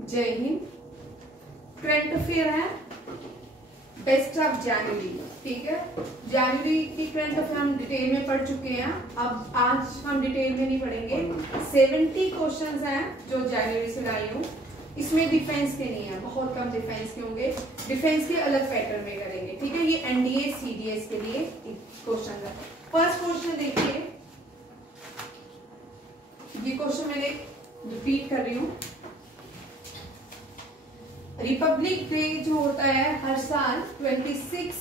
जय Hind. Current affair है best of January, ठीक है। जनवरी की करंट अफेयर हम डिटेल में पढ़ चुके हैं, अब आज हम डिटेल में नहीं पढ़ेंगे। 70 क्वेश्चंस हैं जो जनवरी से लाई हूँ। इसमें डिफेंस के नहीं है, बहुत कम डिफेंस के होंगे, डिफेंस के अलग पैटर्न में करेंगे, ठीक है। ये एनडीए सीडीएस के लिए क्वेश्चन है। फर्स्ट क्वेश्चन देखिए, ये क्वेश्चन मैंने रिपीट कर रही हूँ। रिपब्लिक डे जो होता है हर साल 26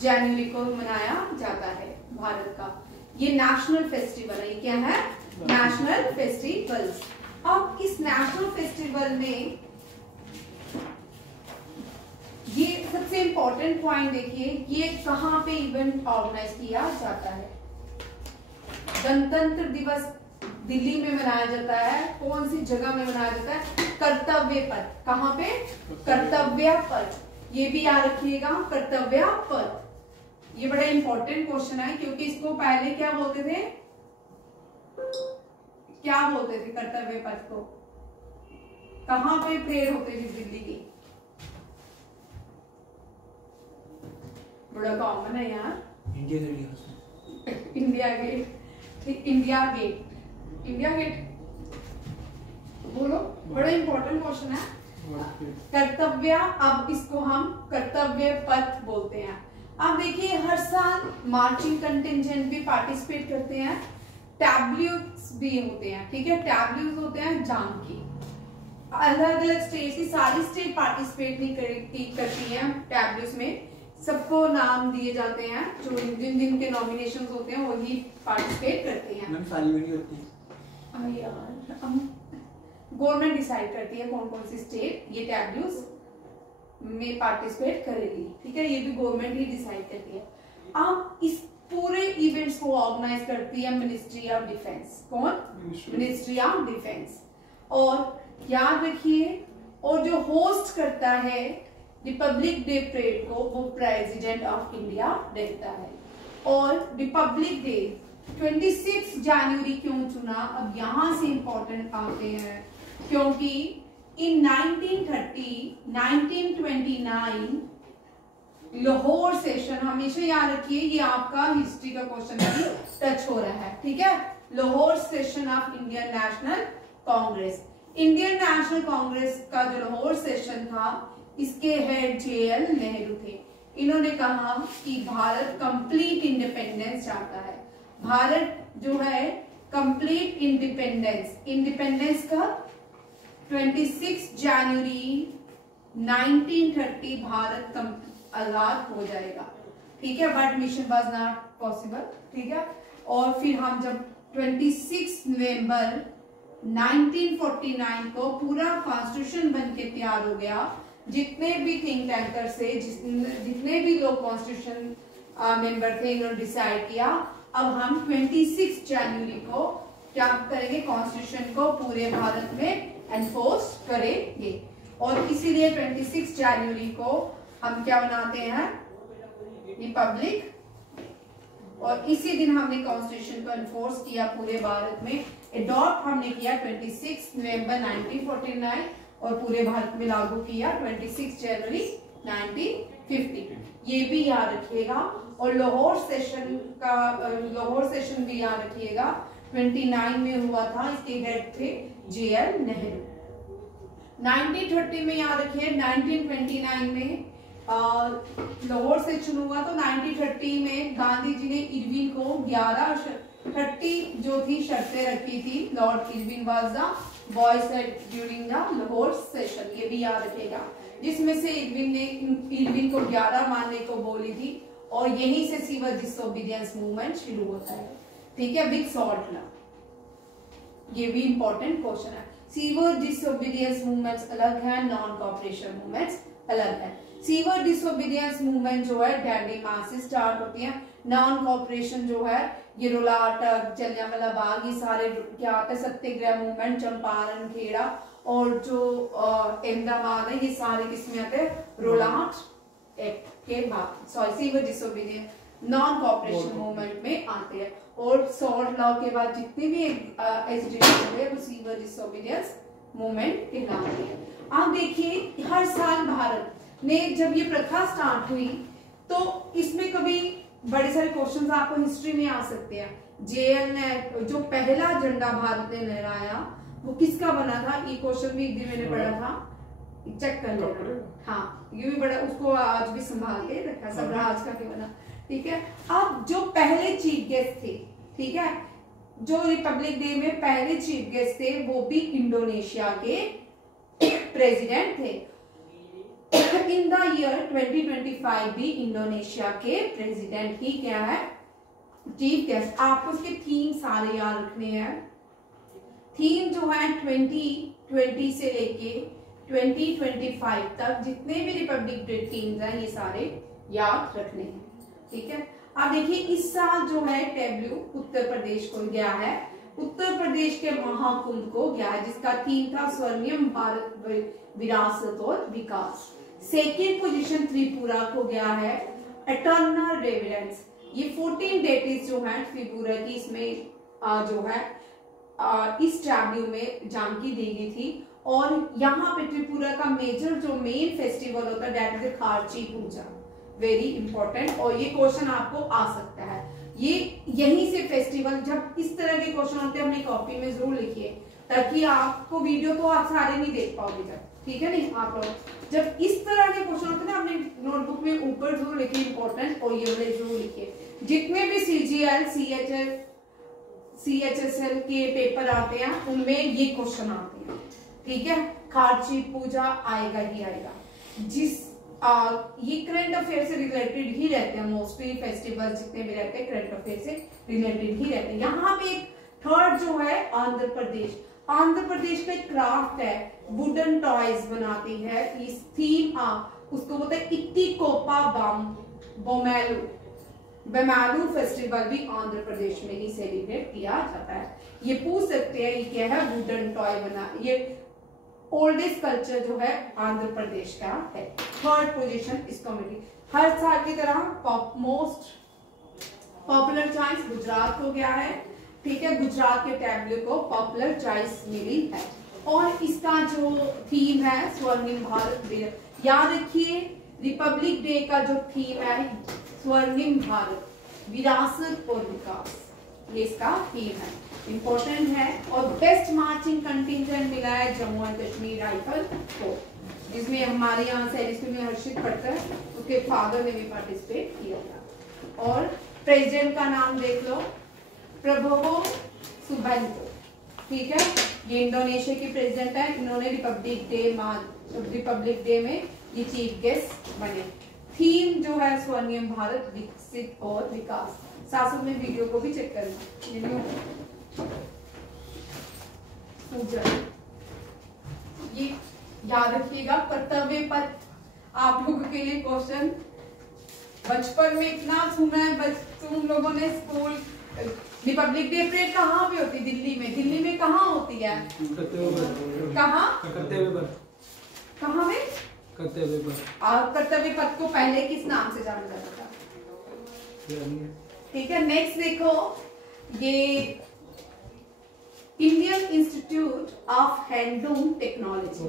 जनवरी को मनाया जाता है भारत का। ये नेशनल फेस्टिवल है। ये क्या है? National festival. अब इस नेशनल फेस्टिवल में ये सबसे इंपॉर्टेंट पॉइंट देखिए, ये कहाँ पे इवेंट ऑर्गेनाइज किया जाता है। गणतंत्र दिवस दिल्ली में मनाया जाता है। कौन सी जगह में मनाया जाता है? कर्तव्य पथ। कहाँ पे? कर्तव्य पथ। ये भी याद रखिएगा, कर्तव्य पथ। ये बड़ा इंपॉर्टेंट क्वेश्चन है क्योंकि इसको पहले क्या बोलते थे? क्या बोलते थे कर्तव्य पथ को? कहाँ पे परेड होते थे दिल्ली की? बड़ा कॉमन है यार, India Gate. India Gate, India Gate बोलो, बड़ा इंपॉर्टेंट क्वेश्चन है। कर्तव्य, अब इसको हम कर्तव्य पथ बोलते हैं। अब देखिए हर साल मार्चिंग कंटिंजेंट भी पार्टिसिपेट करते हैं, टैब्ल्यूज भी होते हैं, ठीक है। टैब्ल्यूज होते हैं जाम की। अलग अलग स्टेट की सारी स्टेट पार्टिसिपेट नहीं करती हैं टैब्ल्यूज में। सबको नाम दिए जाते हैं, जो जिन जिन के नॉमिनेशंस होते हैं वही पार्टिसिपेट करते हैं। मैम सारी वीडियो होती है यार, गवर्नमेंट डिसाइड करती है कौन कौन सी स्टेट ये टैब्ल्यूज में पार्टिसिपेट करेगी, ठीक है। ये भी गवर्नमेंट ही डिसाइड करती है। अब इस पूरे इवेंट्स को ऑर्गेनाइज करती है मिनिस्ट्री ऑफ डिफेंस। कौन? Ministry of defence. और याद रखिए, और जो होस्ट करता है रिपब्लिक डे परेड को, वो प्रेसिडेंट ऑफ इंडिया रहता है। और रिपब्लिक डे 26 जनवरी क्यों चुना? अब यहां से इंपॉर्टेंट आते हैं क्योंकि इन 1930, 1929 लाहौर सेशन, हमेशा याद रखिए ये आपका हिस्ट्री का क्वेश्चन भी टच हो रहा है, ठीक है। Lahore session of Indian national Congress. Indian national Congress का जो लाहौर सेशन था, इसके हेड JL नेहरू थे। इन्होंने कहा कि भारत कंप्लीट इंडिपेंडेंस चाहता है। भारत जो है कंप्लीट इंडिपेंडेंस, इंडिपेंडेंस का 26 जनवरी 1930 भारत आजाद हो जाएगा, ठीक है। But mission was not possible, ठीक है। और फिर हम जब 26 नवंबर 1949 को पूरा कॉन्स्टिट्यूशन बन के तैयार हो गया, जितने भी थिंक टैंकर से जितने भी लोग कॉन्स्टिट्यूशन मेंबर थे, इन्होंने डिसाइड किया अब हम 26 जनवरी को क्या करेंगे? कॉन्स्टिट्यूशन को पूरे भारत में एनफोर्स करेंगे। और इसीलिए 26 जनवरी को हम क्या बनाते हैं? रिपब्लिक। और इसी दिन हमने कॉन्स्टिट्यूशन को एनफोर्स किया पूरे भारत में। एडॉप्ट हमने किया 26 नवंबर 1949 और पूरे भारत में लागू किया 26 जनवरी 1950। ये भी याद रखिएगा। और लाहौर सेशन भी याद रखिएगा, 29 में हुआ था। इसके हेड थे JL नेहरू। 1930 में याद रखिए, 1929 में लाहौर सेशन हुआ, तो 1930 में गांधी जी ने इरविन को 30 जो थी शर्तें रखी थी। Lord Irwin was the voice during the Lahore session, ये भी याद रखेगा। जिसमें से इरविन को 11 मानने को बोली थी। और यहीं से सिविल डिसोबीडियंस मूवमेंट शुरू होता है, ठीक है, विद सॉल्ट लॉ। ये भी इंपॉर्टेंट क्वेश्चन है। सिविल डिसोबीडियंस मूवमेंट्स अलग है, नॉन कॉपरेशन मूवमेंट्स अलग है। सिविल डिसोबीडियंस मूवमेंट जो है डैंडी मार्च से स्टार्ट होती है। नॉन कॉपरेशन जो है ये रोला अटक, जलियांवाला बाग, ये सारे क्या आते हैं? सत्याग्रह मूवमेंट, चंपारण, खेड़ा और जो अहमदाबाद है, ये सारे किसमें आते हैं? रोलाट एक्ट के बाद। Sorry, civil disobedience non cooperation movement में आते हैं। और सॉल्ट लॉ के बाद जितनी भी एजिटेशन है वो सिविल डिसोबीडियंस मूवमेंट कहलाती है। आप देखिए हर साल भारत ने जब ये प्रथा स्टार्ट हुई तो इसमें कभी बड़े सारे क्वेश्चंस आपको हिस्ट्री में आ सकते हैं। जेएल ने जो पहला झंडा भारत ने लहराया वो किसका बना था, ये क्वेश्चन भी एक दिन मैंने पढ़ा था, चेक कर लेना। हाँ, ये भी बड़ा, उसको आज भी संभाल के रखा, स्वराज का क्यों बना, ठीक है। अब जो पहले चीफ गेस्ट थे, ठीक है, जो रिपब्लिक डे में पहले चीफ गेस्ट थे वो भी इंडोनेशिया के प्रेसिडेंट थे। इन द ईयर 2025 भी इंडोनेशिया के प्रेसिडेंट ही क्या है, चीफ गेस्ट। आपको उसके थीम सारे याद रखने हैं। थीम जो है 2020 से लेके 2025 तक जितने भी रिपब्लिक डे थीम्स हैं ये सारे याद रखने हैं, ठीक है। अब देखिए इस साल जो है टैब्लू उत्तर प्रदेश को गया है, उत्तर प्रदेश के महाकुंभ को गया है, जिसका थीम था स्वर्णिम भारत विरासत और विकास। सेकेंड पोजीशन त्रिपुरा को गया है एटर्नल रेविडेंस। ये 14 डेटीज जो है त्रिपुरा की इसमें जो है इस टैब्लू में जानकी दी गई थी। और यहाँ पे त्रिपुरा का मेजर जो मेन फेस्टिवल होता है that is Kharchi Puja, very important. और ये क्वेश्चन आपको आ सकता है, ये यहीं से फेस्टिवल, जब इस तरह के क्वेश्चन होते हैं अपनी कॉपी में जरूर लिखिए, ताकि आपको वीडियो तो आप सारे नहीं देख पाओगे जब, ठीक है नहीं। आप लोग जब इस तरह के क्वेश्चन होते हैं ना अपने नोटबुक में ऊपर जरूर लिखिए इंपॉर्टेंट, और ये वाले जरूर लिखिए। जितने भी CGL CHSL के पेपर आते हैं उनमें ये क्वेश्चन आते हैं, ठीक है। खारची पूजा आएगा ही आएगा। ये करंट अफेयर से रिलेटेड ही रहते हैं, मोस्टली फेस्टिवल जितने भी रहते हैं करंट अफेयर से रिलेटेड ही रहते हैं। यहाँ पे एक थर्ड जो है आंध्र प्रदेश, आंध्र प्रदेश का एक क्राफ्ट है, वुडन टॉयज बनाती है। इस थीम उसको बोलते हैं इट्टी कोपा बोमैलू बेमालू फेस्टिवल भी आंध्र प्रदेश में ही सेलिब्रेट किया जाता है। ये पूछ सकते हैं ये क्या है, वुडन टॉय बना, ये ओल्डेस्ट कल्चर जो है आंध्र प्रदेश का है। थर्ड पोजीशन इस कमेटी। हर साल की तरह मोस्ट पॉपुलर चॉइस गुजरात को गया है, ठीक है। गुजरात के टैब्लू को पॉपुलर चॉइस मिली है। और इसका जो थीम है स्वर्णिम भारत, याद रखिए रिपब्लिक डे का जो थीम है स्वर्णिम भारत विरासत और विकास, ये इसका थीम है, इंपॉर्टेंट है। और बेस्ट मार्चिंग कंटिजेंट मिला है जम्मू एंड कश्मीर राइफल को, जिसमें हमारे यहाँ से में हर्षित पटकर उसके फादर ने भी पार्टिसिपेट किया था। और प्रेसिडेंट का नाम देख लो, प्रबोवो सुबिanto, ठीक है। ये इंडोनेशिया के प्रेसिडेंट है, इन्होंने रिपब्लिक डे में ये चीफ गेस्ट बने। थीम जो है स्वर्णिम भारत विकसित और विकास। साथ में वीडियो को भी चेक करना। ये याद रखिएगा, कर्तव्य पथ आप लोगों के लिए क्वेश्चन बचपन में इतना सुना है, तुम लोगों ने स्कूल रिपब्लिक डे परेड कहाँ पे होती है? दिल्ली में। दिल्ली में कहाँ होती है? कहाँ में? कर्तव्य पथ को पहले किस नाम से जाना जाता था? ठीक है। नेक्स्ट देखो, ये Indian institute of handloom technology,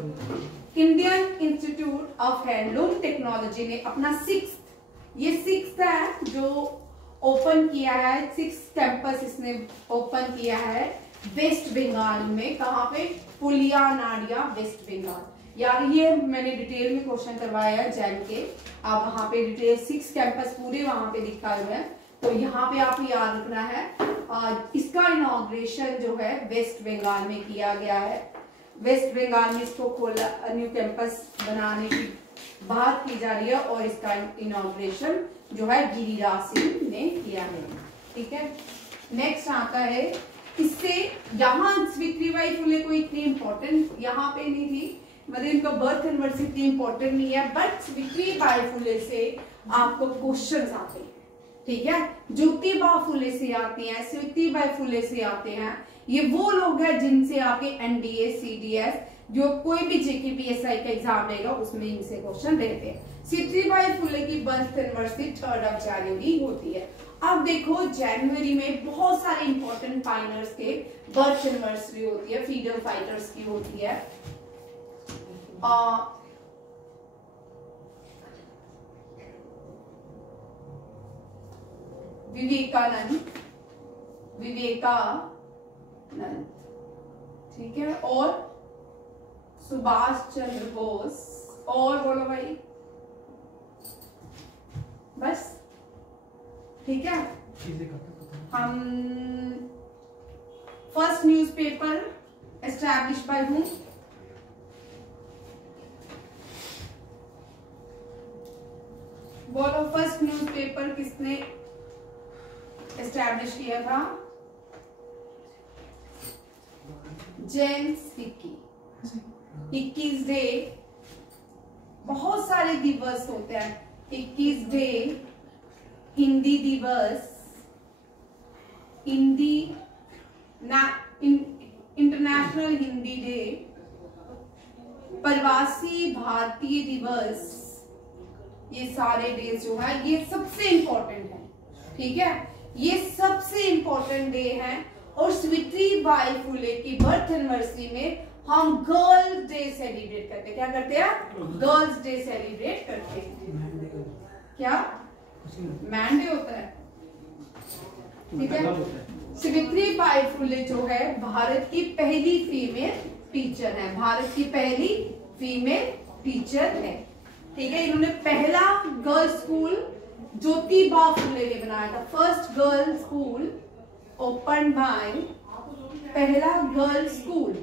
Indian institute of handloom technology ने अपना सिक्स्थ है जो ओपन किया है, 6 कैंपस इसने ओपन किया है वेस्ट बंगाल में। कहाँ पे? पुलिया नाडिया, वेस्ट बंगाल। यार ये मैंने डिटेल में क्वेश्चन करवाया है जैन के, आप वहां पे डिटेल 6 कैंपस पूरे वहां पे दिखा हुआ है, तो यहाँ पे आप याद रखना है। इसका इनॉग्रेशन जो है वेस्ट बंगाल में किया गया है। वेस्ट बंगाल में इसको खोला, न्यू कैंपस बनाने की बात की जा रही है और इसका इनॉग्रेशन जो है गिरिराज सिंह ने किया है, ठीक है। नेक्स्ट आता है, इससे यहाँ सावित्रीबाई फुले को इतनी इंपॉर्टेंट यहाँ पे नहीं थी, मतलब इनका बर्थ एनिवर्सरी इंपॉर्टेंट नहीं है, बट सावित्रीबाई फुले से आपको क्वेश्चंस आते हैं, ठीक है। ज्योतिबा फुले से आती हैं, सावित्रीबाई फुले से आते हैं। ये वो लोग हैं जिनसे आपके एनडीए सीडीएस जो कोई भी जेकेपीएसआई का एग्जाम रहेगा उसमें इनसे क्वेश्चन रहते हैं। सावित्रीबाई फुले की बर्थ एनिवर्सरी 3 जनवरी होती है। अब देखो जनवरी में बहुत सारे इंपॉर्टेंट फाइनर्स के बर्थ एनिवर्सरी होती है, फ्रीडम फाइटर्स की होती है। विवेकानंद, ठीक है, और सुभाष चंद्र बोस, और बोलो भाई, बस, ठीक है। हम फर्स्ट न्यूज़पेपर एस्टैब्लिश बाय हूं? बोलो, फर्स्ट न्यूज़पेपर किसने एस्टैब्लिश किया था? James Hickey. 21 डे, बहुत सारे दिवस होते हैं। 21 डे हिंदी दिवस, इंटरनेशनल हिंदी डे, प्रवासी भारतीय दिवस, ये सारे डेज जो है ये सबसे इंपॉर्टेंट है, ठीक है, ये सबसे इंपॉर्टेंट डे है। और सावित्री बाई फुले की बर्थ एनिवर्सरी में हम गर्ल्स डे सेलिब्रेट करते हैं। क्या करते हैं? गर्ल्स डे सेलिब्रेट करते हैं। क्या मैन डे होता है? ठीक है। सावित्री बाई फुले जो है भारत की पहली फीमेल टीचर है, भारत की पहली फीमेल टीचर है, ठीक है। इन्होंने पहला गर्ल्स स्कूल ज्योतिबा फुले ने बनाया था। First girls school open by, पहला गर्ल्स स्कूल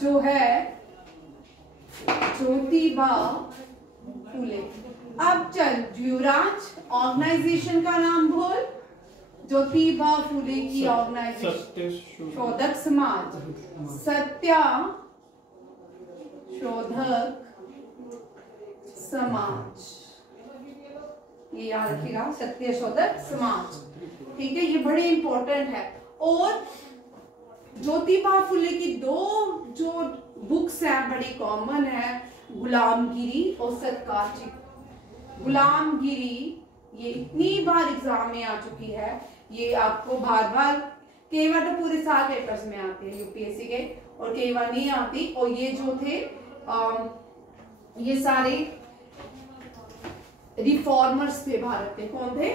जो है ज्योतिबा फुले। अब चल युवराज ऑर्गेनाइजेशन का नाम बोल। ज्योतिबा फुले की ऑर्गेनाइजेशन शोधक समाज, सत्य शोधक समाज, ये याद रखिएगा, सत्य शोधक समाज, ठीक है, ये बड़े इंपॉर्टेंट है। और ज्योतिबा फुले की दो जो बुक्स हैं बड़ी कॉमन है, गुलामगिरी और सत्कारचित। गुलामगिरी ये इतनी बार एग्जाम में आ चुकी है, ये आपको बार बार, कई बार तो पूरे साल पेपर्स में आती है यूपीएससी के, और कई बार नहीं आती। और ये जो थे ये सारे रिफॉर्मर्स थे भारत के। कौन थे?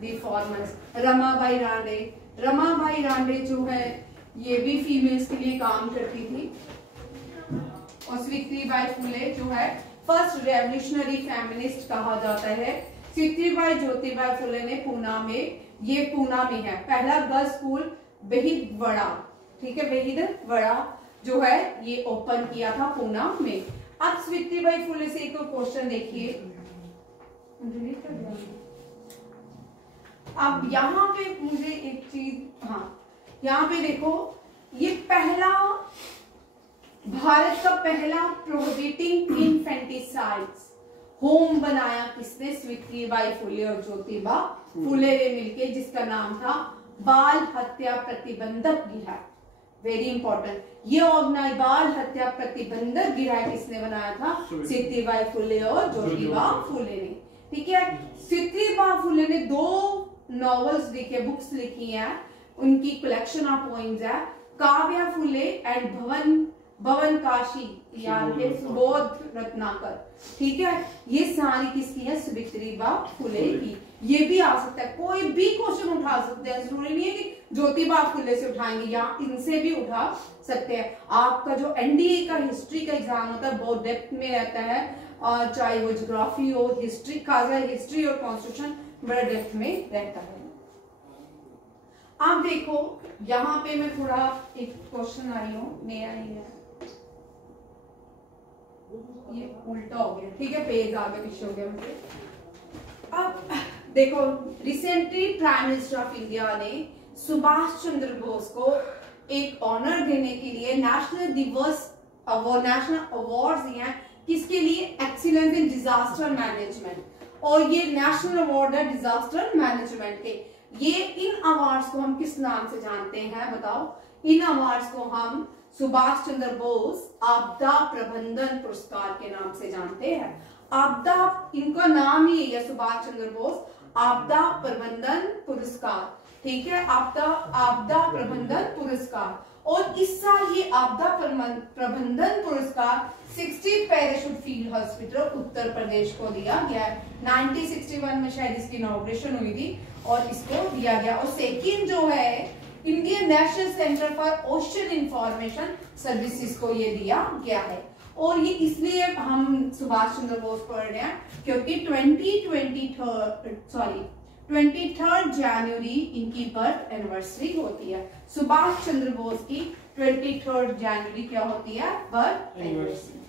रिफॉर्मर्स। रमाबाई रांडे, रमाबाई रांडे जो है ये भी फीमेल्स के लिए काम करती थी। और सावित्रीबाई फुले जो है फर्स्ट रेवोल्यूशनरी फेमिनिस्ट कहा जाता है। सावित्रीबाई ज्योतिबाई फुले ने पूना में, ये पूना में है, पहला गर्ल्स स्कूल बेहिदवड़ा, ठीक है, बेहिदवड़ा जो है ये ओपन किया था पूना में। अब सावित्रीबाई फुले से एक क्वेश्चन देखिए, अब यहाँ पे मुझे एक चीज, हाँ यहाँ पे देखो, ये पहला भारत का पहला प्रोहिबिटिंग इन्फेंटिसाइड्स होम बनाया किसने? सावित्रीबाई फुले और ज्योतिबा फुले ने मिलके, जिसका नाम था बाल हत्या प्रतिबंधक गृह। वेरी इंपॉर्टेंट, ये ऑर्गेनाइज बाल हत्या प्रतिबंधक गृह किसने बनाया था? सावित्रीबाई फुले और ज्योतिबा फुले ने, ठीक है। सावित्रीबाई फुले ने 2 नॉवेल्स लिखे, बुक्स लिखी हैं, उनकी कलेक्शन ऑफ पोइम्स है, काव्या फुले एंड भवन काशी, यार के सुबोध रत्नाकर, ठीक है। ये सारी किसकी है? सावित्रीबाई फुले की। ये भी आ सकता है, कोई भी क्वेश्चन उठा सकते हैं, जरूरी नहीं है कि ज्योतिबा फुले से उठाएंगे, या इनसे भी उठा सकते हैं। आपका जो एनडीए का हिस्ट्री का एग्जाम होता है बहुत डेप्थ में रहता है, और चाहे वो ज्योग्राफी हो, हिस्ट्री, खासकर हिस्ट्री और कॉन्स्टिट्यूशन बड़ा डेप्थ में रहता है। आप देखो यहाँ पे मैं थोड़ा एक क्वेश्चन आई हूँ, नया ही है, ये उल्टा हो गया, ठीक है, पेज आगे पीछे हो गया मुझे। अब देखो, recently prime minister of India ने सुभाष चंद्र बोस को एक ऑनर देने के लिए नेशनल दिवस अवार्ड, नेशनल अवार्ड दिए हैं, किसके लिए? Excellence in disaster management. और ये नेशनल अवार्ड है डिजास्टर मैनेजमेंट के। ये इन अवार्ड्स को हम किस नाम से जानते हैं बताओ? इन अवार्ड्स को हम सुभाष चंद्र बोस आपदा प्रबंधन पुरस्कार के नाम से जानते हैं। आपदा, इनका नाम ही है सुभाष चंद्र बोस आपदा प्रबंधन पुरस्कार, ठीक है, आपदा प्रबंधन पुरस्कार। और इस साल ये आपदा प्रबंधन पुरस्कार 60 parachute field hospital Uttar Pradesh को दिया गया है। 1961 में शायद इसकी इनॉग्रेशन हुई थी और इसको दिया गया। और सेकंड जो है Indian national centre for ocean information services को ये दिया गया है। और ये इसलिए हम सुभाष चंद्र बोस पढ़ रहे हैं क्योंकि 23 जनवरी इनकी बर्थ एनिवर्सरी होती है। सुभाष चंद्र बोस की 23 जनवरी क्या होती है? Birth anniversary.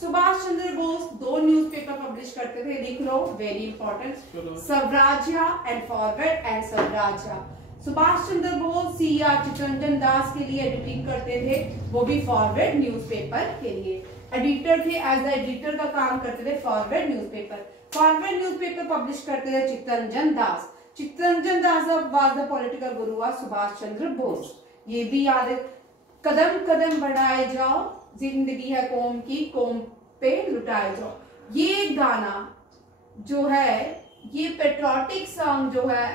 Subhash Chandra Bose 2 newspaper publish करते थे, लिख लो, very important, Swarajya and forward and Swarajya. Subhash Chandra Bose CR Chittaranjan Das के लिए एडिटिंग करते थे, वो भी फॉरवर्ड न्यूज़पेपर के लिए एडिटर थे। एज द एडिटर का काम करते थे forward newspaper. Forward newspaper publish करते थे Chittaranjan Das. Chittaranjan Das was the political Guru of Subhash Chandra Bose. ये भी याद है। कदम कदम बढ़ाए जाओ, जिंदगी है कौम की, कौम पे लुटाए जाओ। ये गाना जो है, ये पेट्रियोटिक सॉन्ग जो है,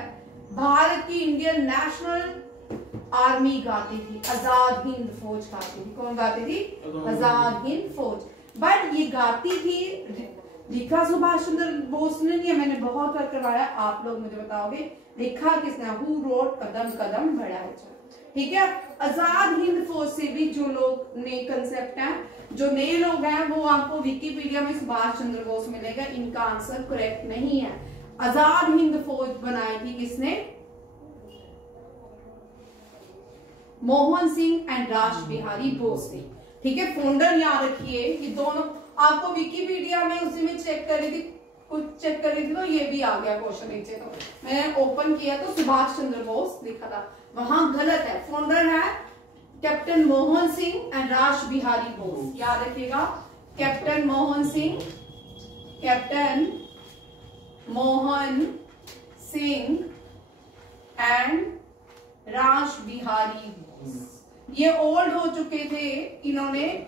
भारत की इंडियन नेशनल आर्मी गाती थी, आजाद हिंद फौज गाती थी। कौन गाती थी? आजाद हिंद फौज। बट ये गाती थी, लिखा सुभाष चंद्र बोस ने नहीं, मैंने बहुत बार करवाया, आप लोग मुझे बताओगे लिखा किसने? हु रोट कदम कदम बढ़ाए जाओ। ठीक है। आजाद हिंद फौज से भी जो लोग नए कंसेप्ट हैं, जो नए लोग हैं, वो आपको विकिपीडिया में सुभाष चंद्र बोस मिलेगा। इनका आंसर करेक्ट नहीं है। आजाद हिंद फौज बनाई थी किसने? मोहन सिंह एंड राज बिहारी बोस ने। ठीक है। फाउंडर याद रखिए। ये दोनों आपको विकिपीडिया में उसी में चेक कर रही थी, कुछ चेक कर रही थी, तो ये भी आ गया क्वेश्चन नीचे। तो मैंने ओपन किया तो सुभाष चंद्र बोस लिखा था, वहां गलत है। फाउंडर है कैप्टन मोहन सिंह एंड राज बिहारी बोस। याद रखिएगा, captain Mohan Singh, captain Mohan Singh and Raj Bihari Bose. ये ओल्ड हो चुके थे। इन्होंने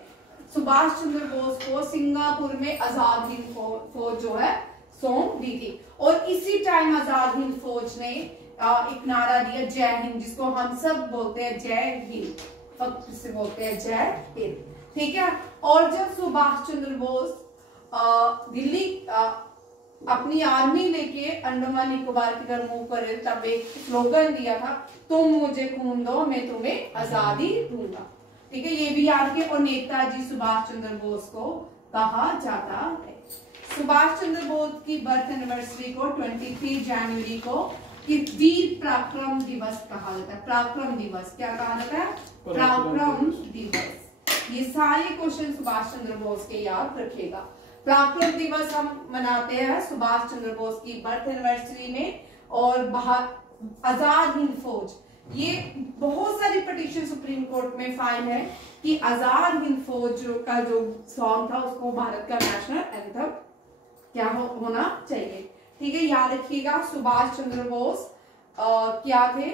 सुभाष चंद्र बोस को सिंगापुर में आजाद हिंद फौज जो है सौंप दी थी। और इसी टाइम आजाद हिंद फौज ने एक नारा दिया, जय हिंद, जिसको हम सब बोलते हैं जय हिंद, फक्त से बोलते हैं जय हिंद। ठीक है। और जब सुभाष चंद्र बोस दिल्ली अपनी आर्मी लेके अंडमान निकोबार की तरफ मूव कर रहे, तब एक स्लोगन दिया था, तुम मुझे खून दो मैं तुम्हें आजादी दूंगा। ठीक है। ये भी याद रखिए। और नेताजी सुभाष चंद्र बोस को कहा जाता है। सुभाष चंद्र बोस की बर्थ एनिवर्सरी को 23 जनवरी को वीर पराक्रम दिवस कहा जाता है। पराक्रम दिवस क्या कहा जाता है? पराक्रम दिवस। ये सारे क्वेश्चन सुभाष चंद्र बोस के याद रखिएगा। पराक्रम दिवस हम मनाते हैं सुभाष चंद्र बोस की बर्थ एनिवर्सरी में। और आजाद हिंद फौज, ये बहुत सारी पिटीशन सुप्रीम कोर्ट में फाइल है कि आजाद हिंद फौज का जो सॉन्ग था उसको भारत का नेशनल एंथम क्या होना चाहिए। ठीक है। याद रखिएगा, सुभाष चंद्र बोस क्या थे?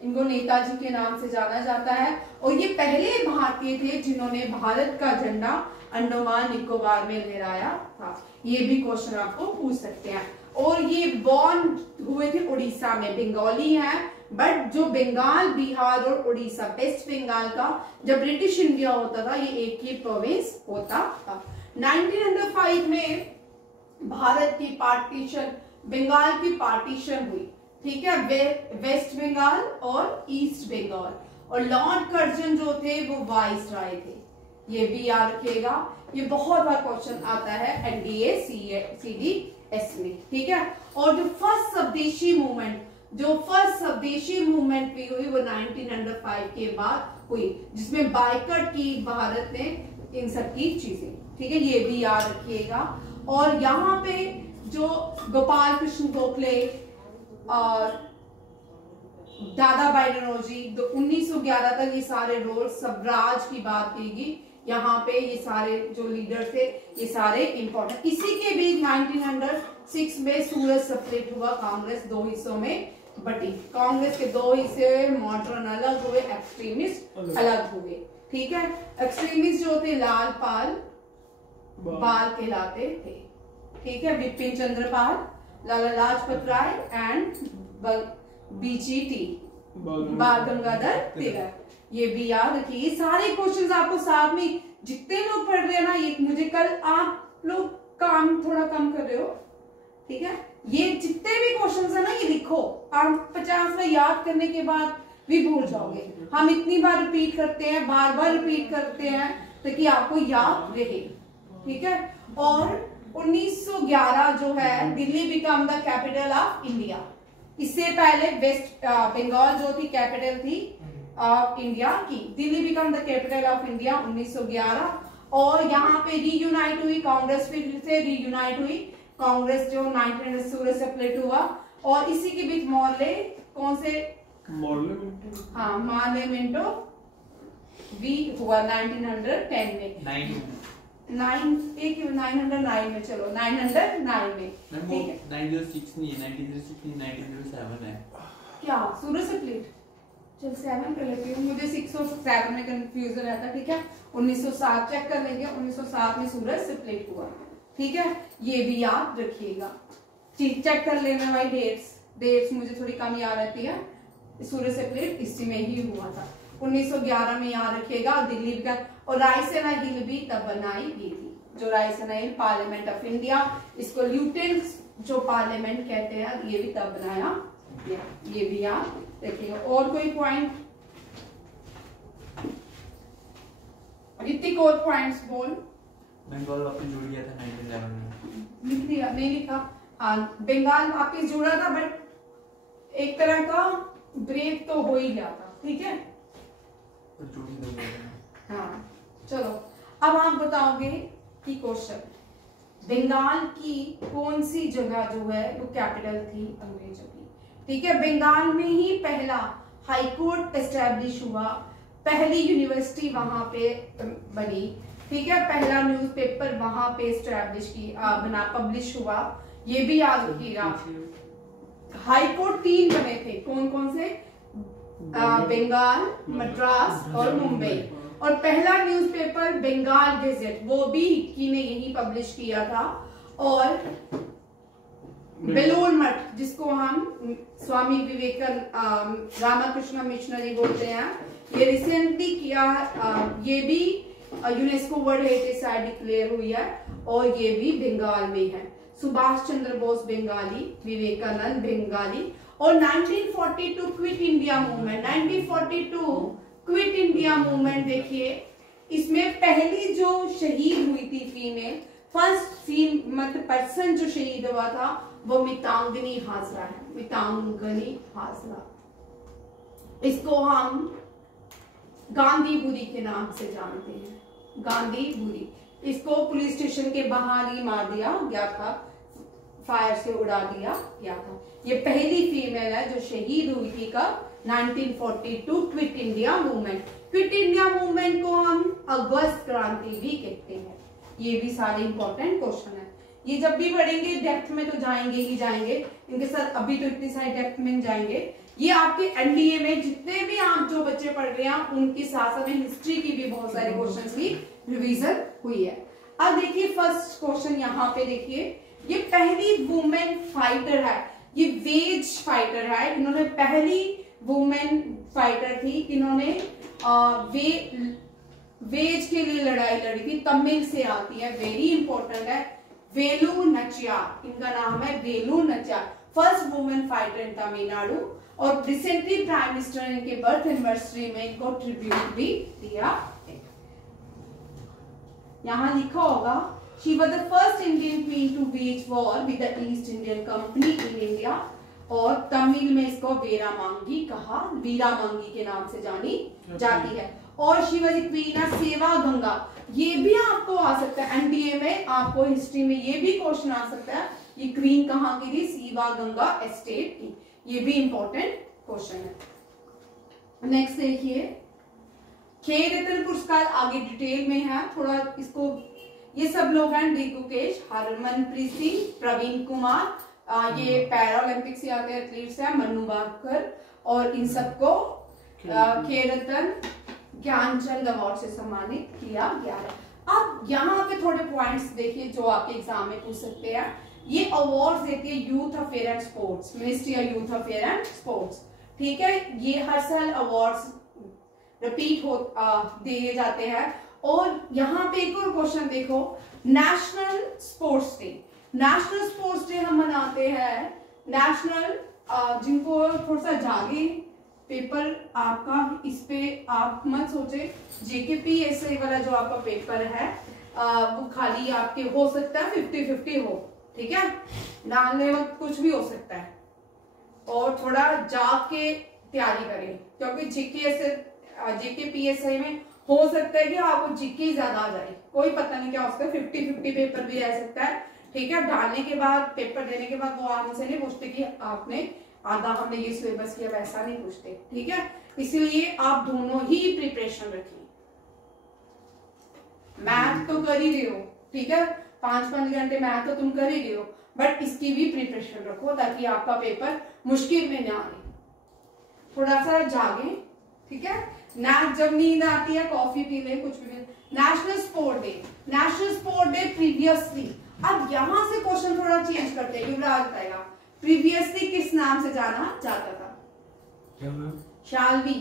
इनको नेताजी के नाम से जाना जाता है। और ये पहले भारतीय थे जिन्होंने भारत का झंडा अंडमान निकोबार में लहराया था। ये भी क्वेश्चन आपको पूछ सकते हैं। और ये बॉर्न हुए थे उड़ीसा में, बंगाली हैं, बट जो बंगाल, बिहार और उड़ीसा, वेस्ट बंगाल का जब ब्रिटिश इंडिया होता था, ये एक ही प्रोविंस होता था। 1905 में भारत की पार्टीशन, बंगाल की पार्टीशन हुई। ठीक है। वेस्ट बंगाल और ईस्ट बंगाल। और लॉर्ड कर्जन जो थे वो वाइस राय थे। ये भी याद रखिएगा, ये बहुत बार क्वेश्चन आता है एनडीए सीडीएस में। ठीक है। और जो फर्स्ट स्वदेशी मूवमेंट भी हुई वो 1905 के बाद हुई, जिसमें बाइकआउट की भारत ने, इन सब की चीजें। ठीक है। ये भी याद रखिएगा। और यहाँ पे जो गोपाल कृष्ण गोखले और दादा भाई नौरोजी 1911 तक ये सारे रोल, स्वराज की बात की यहाँ पे, ये सारे जो लीडर थे ये सारे इंपॉर्टेंट। इसी के बीच 1906 में सूरत सेपरेट हुआ, कांग्रेस 2 हिस्सों में बटी। कांग्रेस के 2 हिस्से, मॉडर्न अलग हुए, एक्सट्रीमिस्ट अलग हुए। ठीक है। एक्सट्रीमिस्ट जो थे लाल पाल बाल कहलाते थे। ठीक है। बिपिन चंद्र पाल, लाला लाजपत राय एंड बीजीटी, बाल गंगाधर तिलक। ये भी याद रखिए। ये सारे क्वेश्चंस आपको साथ में, जितने लोग पढ़ रहे हैं ना, ये मुझे कल आप लोग काम थोड़ा कम कर रहे हो, ठीक है, ये जितने भी क्वेश्चंस है ना ये लिखो। आप 50 बार याद करने के बाद भी भूल जाओगे। हम इतनी बार रिपीट करते हैं, बार बार रिपीट करते हैं ताकि आपको याद रहे, ठीक है। और 1911 जो है, Delhi become the capital of India. इससे पहले वेस्ट बंगाल जो थी कैपिटल थी ऑफ इंडिया की। Delhi become the capital of India 1911। और यहाँ पे रीयूनाइट हुई कांग्रेस, फिर से रीयूनाइट हुई कांग्रेस जो 1900 से स्प्लिट हुआ। और इसी के बीच मॉर्ले कौन से मार्लेमेंटो भी हुआ 1910 में। 909 में, चलो 909 में, ठीक है। 906 नहीं है, 1907 है क्या सूरज से प्लेट, चल 7 कर लेती हूँ, मुझे 6 और 7 में कंफ्यूजन रहता है, ठीक है। 1907 चेक कर लेंगे, 1907 में सूरज से प्लेट हुआ, ठीक है। ये भी याद रखिएगा, चेक कर लेना भाई। डेट्स मुझे थोड़ी कम याद रहती है। सूरज से प्लेट इसी में ही हुआ था 1911 में, याद रखिएगा। दिल्ली का और रायसेना हिल भी तब बनाई गई थी, जो रायसेना हिल पार्लियामेंट ऑफ इंडिया, इसको ल्यूटेंट जो पार्लियामेंट कहते हैं, ये भी तब बनाया गया, ये भी याद रखिएगा। और कोई पॉइंट ऋतिक, और पॉइंट्स बोल। बंगाल वापस जुड़ गया था 1911 में, लिख दिया, नहीं लिखा। हाँ, बंगाल वापस जुड़ा था, बट एक तरह का ब्रेक तो हो ही गया था, ठीक है। हाँ चलो, अब आप बताओगे कि क्वेश्चन, बंगाल की कौन सी जगह जो है वो कैपिटल थी अंग्रेजों की, ठीक है। बंगाल में ही पहला हाई कोर्ट एस्टेब्लिश हुआ, पहली यूनिवर्सिटी वहां पे बनी, ठीक है। पहला न्यूज़पेपर वहां पे एस्टेब्लिश की बना पब्लिश हुआ, ये भी याद रखिएगा। हाई कोर्ट 3 बने थे, कौन कौन से? बंगाल, मद्रास और मुंबई। और पहला न्यूज़पेपर बंगाल गैजेट, वो भी हिक्की ने यही पब्लिश किया था। और बेलूर मठ, जिसको हम स्वामी विवेकानंद रामकृष्ण मिशनरी बोलते हैं, ये रिसेंटली किया, ये भी UNESCO world heritage site declare हुई है, और ये भी बंगाल में है। सुभाष चंद्र बोस बंगाली, विवेकानंद बंगाली। और 1942 quit India movement, 1942 quit India movement, देखिए इसमें पहली जो शहीद हुई थी फीमेल, फर्स्ट मतलब पर्सन जो शहीद हुआ था वो मितांगनी हाजरा है, मितांगनी हाजरा। इसको हम गांधी बुरी के नाम से जानते हैं, गांधी बुरी। इसको पुलिस स्टेशन के बाहर ही मार दिया गया था, फायर से उड़ा दिया गया था। ये पहली फीमेल है जो शहीद हुई थी कब? 1942 quit India movement. Quit India movement को हम अगस्त क्रांति भी कहते हैं। ये भी सारे इंपॉर्टेंट क्वेश्चन है, ये जब भी पढ़ेंगे डेप्थ में तो जाएंगे ही जाएंगे, इनके साथ अभी तो इतनी सारी डेप्थ में जाएंगे। ये आपके एनडीए में जितने भी आप जो बच्चे पढ़ रहे हैं उनके साथ साथ में हिस्ट्री की भी बहुत सारे क्वेश्चंस की रिवीजन हुई है। अब देखिए फर्स्ट क्वेश्चन यहाँ पे देखिए, ये पहली वुमेन फाइटर है, ये वेज फाइटर है। इन्होंने पहली वुमेन फाइटर थी, इन्होंने वेज के लिए लड़ाई लड़ी थी, तमिल से आती है, वेरी इंपॉर्टेंट है। वेलु नचियार, इनका नाम है Velu Nachiyar, first women fighter इन तमिलनाडु। और रिसेंटली प्राइम मिनिस्टर ने इनके बर्थ एनिवर्सरी में इनको ट्रिब्यूट भी दिया। यहां लिखा होगा, she was the first Indian queen to wage war with the East Indian Company in India. और तमिल में इसको वीरामांगी कहा, वीरामांगी के नाम से जानी जाती है। और शी वॉज क्वीन ऑफ सेवा गंगा, ये भी आपको आ सकता है एनडीए में, आपको हिस्ट्री में ये भी क्वेश्चन आ सकता है, ये क्वीन कहाँ की थी? सेवा गंगा एस्टेट की, ये भी इंपॉर्टेंट क्वेश्चन है। नेक्स्ट देखिए, खेल रत्न पुरस्कार आगे डिटेल में है थोड़ा इसको, ये सब लोग हैं डी गुकेश, हरमनप्रीत सिंह, प्रवीण कुमार, ये पैरा ओलंपिक से आते एथलीट्स हैं, मनु भाकर, और इन सबको खेल रत्न ज्ञानचंद अवार्ड से सम्मानित किया गया है। अब यहाँ पे थोड़े पॉइंट्स देखिए जो आपके एग्जाम में पूछ सकते हैं। ये अवार्ड्स देती है youth affair and sports, ministry of youth affair and sports, ठीक है। ये हर साल अवार्ड्स रिपीट हो दिए जाते हैं। और यहाँ पे एक और क्वेश्चन देखो, national sports day. National sports day हम मनाते हैं, नेशनल जिनको थोड़ा सा जागे पेपर आपका, इस पे आप मत सोचे, जेकेपीएसआई वाला जो आपका पेपर है वो खाली आपके हो सकता है 50-50 हो, ठीक है, डालने वक्त कुछ भी हो सकता है, और थोड़ा जाग के तैयारी करें, क्योंकि जेकेपीएसआई में हो सकता है कि आपको जीके ज्यादा आ जाए, कोई पता नहीं क्या हो सकता है, 50-50 पेपर भी रह सकता है, ठीक है। डालने के बाद, पेपर देने के बाद वो हमसे नहीं पूछते कि आपने आधा हमने ये सिलेबस किया, वैसा नहीं पूछते, ठीक है। इसलिए आप दोनों ही प्रिपरेशन रखिए। मैथ तो कर ही रहे हो, ठीक है, 5-5 घंटे मैथ तो तुम कर ही रहे हो, बट इसकी भी प्रिपरेशन रखो ताकि आपका पेपर मुश्किल में ना आए, थोड़ा सा जागे, ठीक है। ना जब नींद आती है कॉफी पी ले, कुछ भी। National sport day, national sport day previously, अब यहां से क्वेश्चन थोड़ा चेंज करते हैं, युवराज बताएगा प्रीवियसली किस नाम से जाना जाता था? क्या ma'am? Shalvi.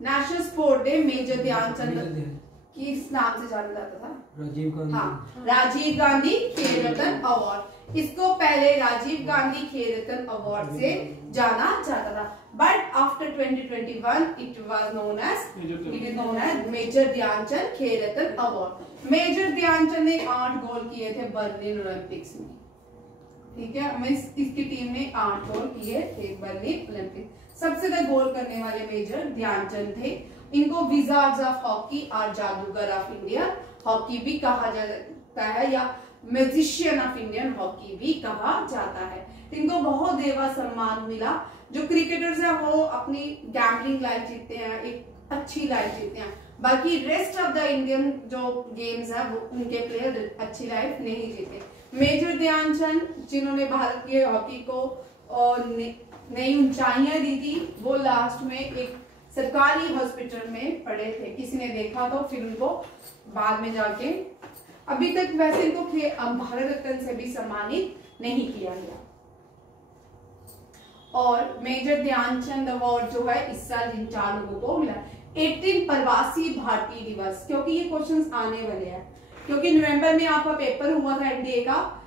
National sport day major Dhyan Chand किस नाम से जाना जाता था? राजीव गांधी। हाँ, राजीव गांधी खेल रत्न अवार्ड। इसको पहले राजीव गांधी खेल रत्न अवार्ड से जाना जाता था, but after 2021 it was known as Major Dhyan Chand Khel Ratna award. Major Dhyanchand ने 8 गोल किए थे बर्लिन ओलंपिक्स में, ठीक है, इसकी टीम ने 8 गोल किए थे बर्लिन ओलंपिक्स। सबसे ज्यादा गोल करने वाले मेजर ध्यानचंद थे। इनको विजार्ड्स ऑफ हॉकी और जादूगर ऑफ इंडिया हॉकी भी कहा जाता है, या मैजिशियन ऑफ इंडियन हॉकी भी कहा जाता है। इनको बहुत देवा सम्मान मिला। जो क्रिकेटर्स हैं वो अपनी गैम्बलिंग लाइफ जीते हैं, एक अच्छी लाइफ जीते हैं, बाकी रेस्ट ऑफ द इंडियन जो गेम्स है वो उनके प्लेयर अच्छी लाइफ नहीं जीते। मेजर ध्यानचंद जिन्होंने भारत की हॉकी को नई ऊंचाइयां दी थी, वो लास्ट में एक सरकारी हॉस्पिटल में पड़े थे, किसी ने देखा तो फिर उनको बाद में जाके, अभी तक वैसे इनको भारत रत्न से भी सम्मानित नहीं किया गया। और मेजर ध्यानचंद अवार्ड जो है इस साल इन 4 लोगों को मिला। 18 प्रवासी भारतीय दिवस, क्योंकि ये क्वेश्चंस आने वाले हैं, क्योंकि नवंबर में आपका पेपर हुआ था एनडीए का,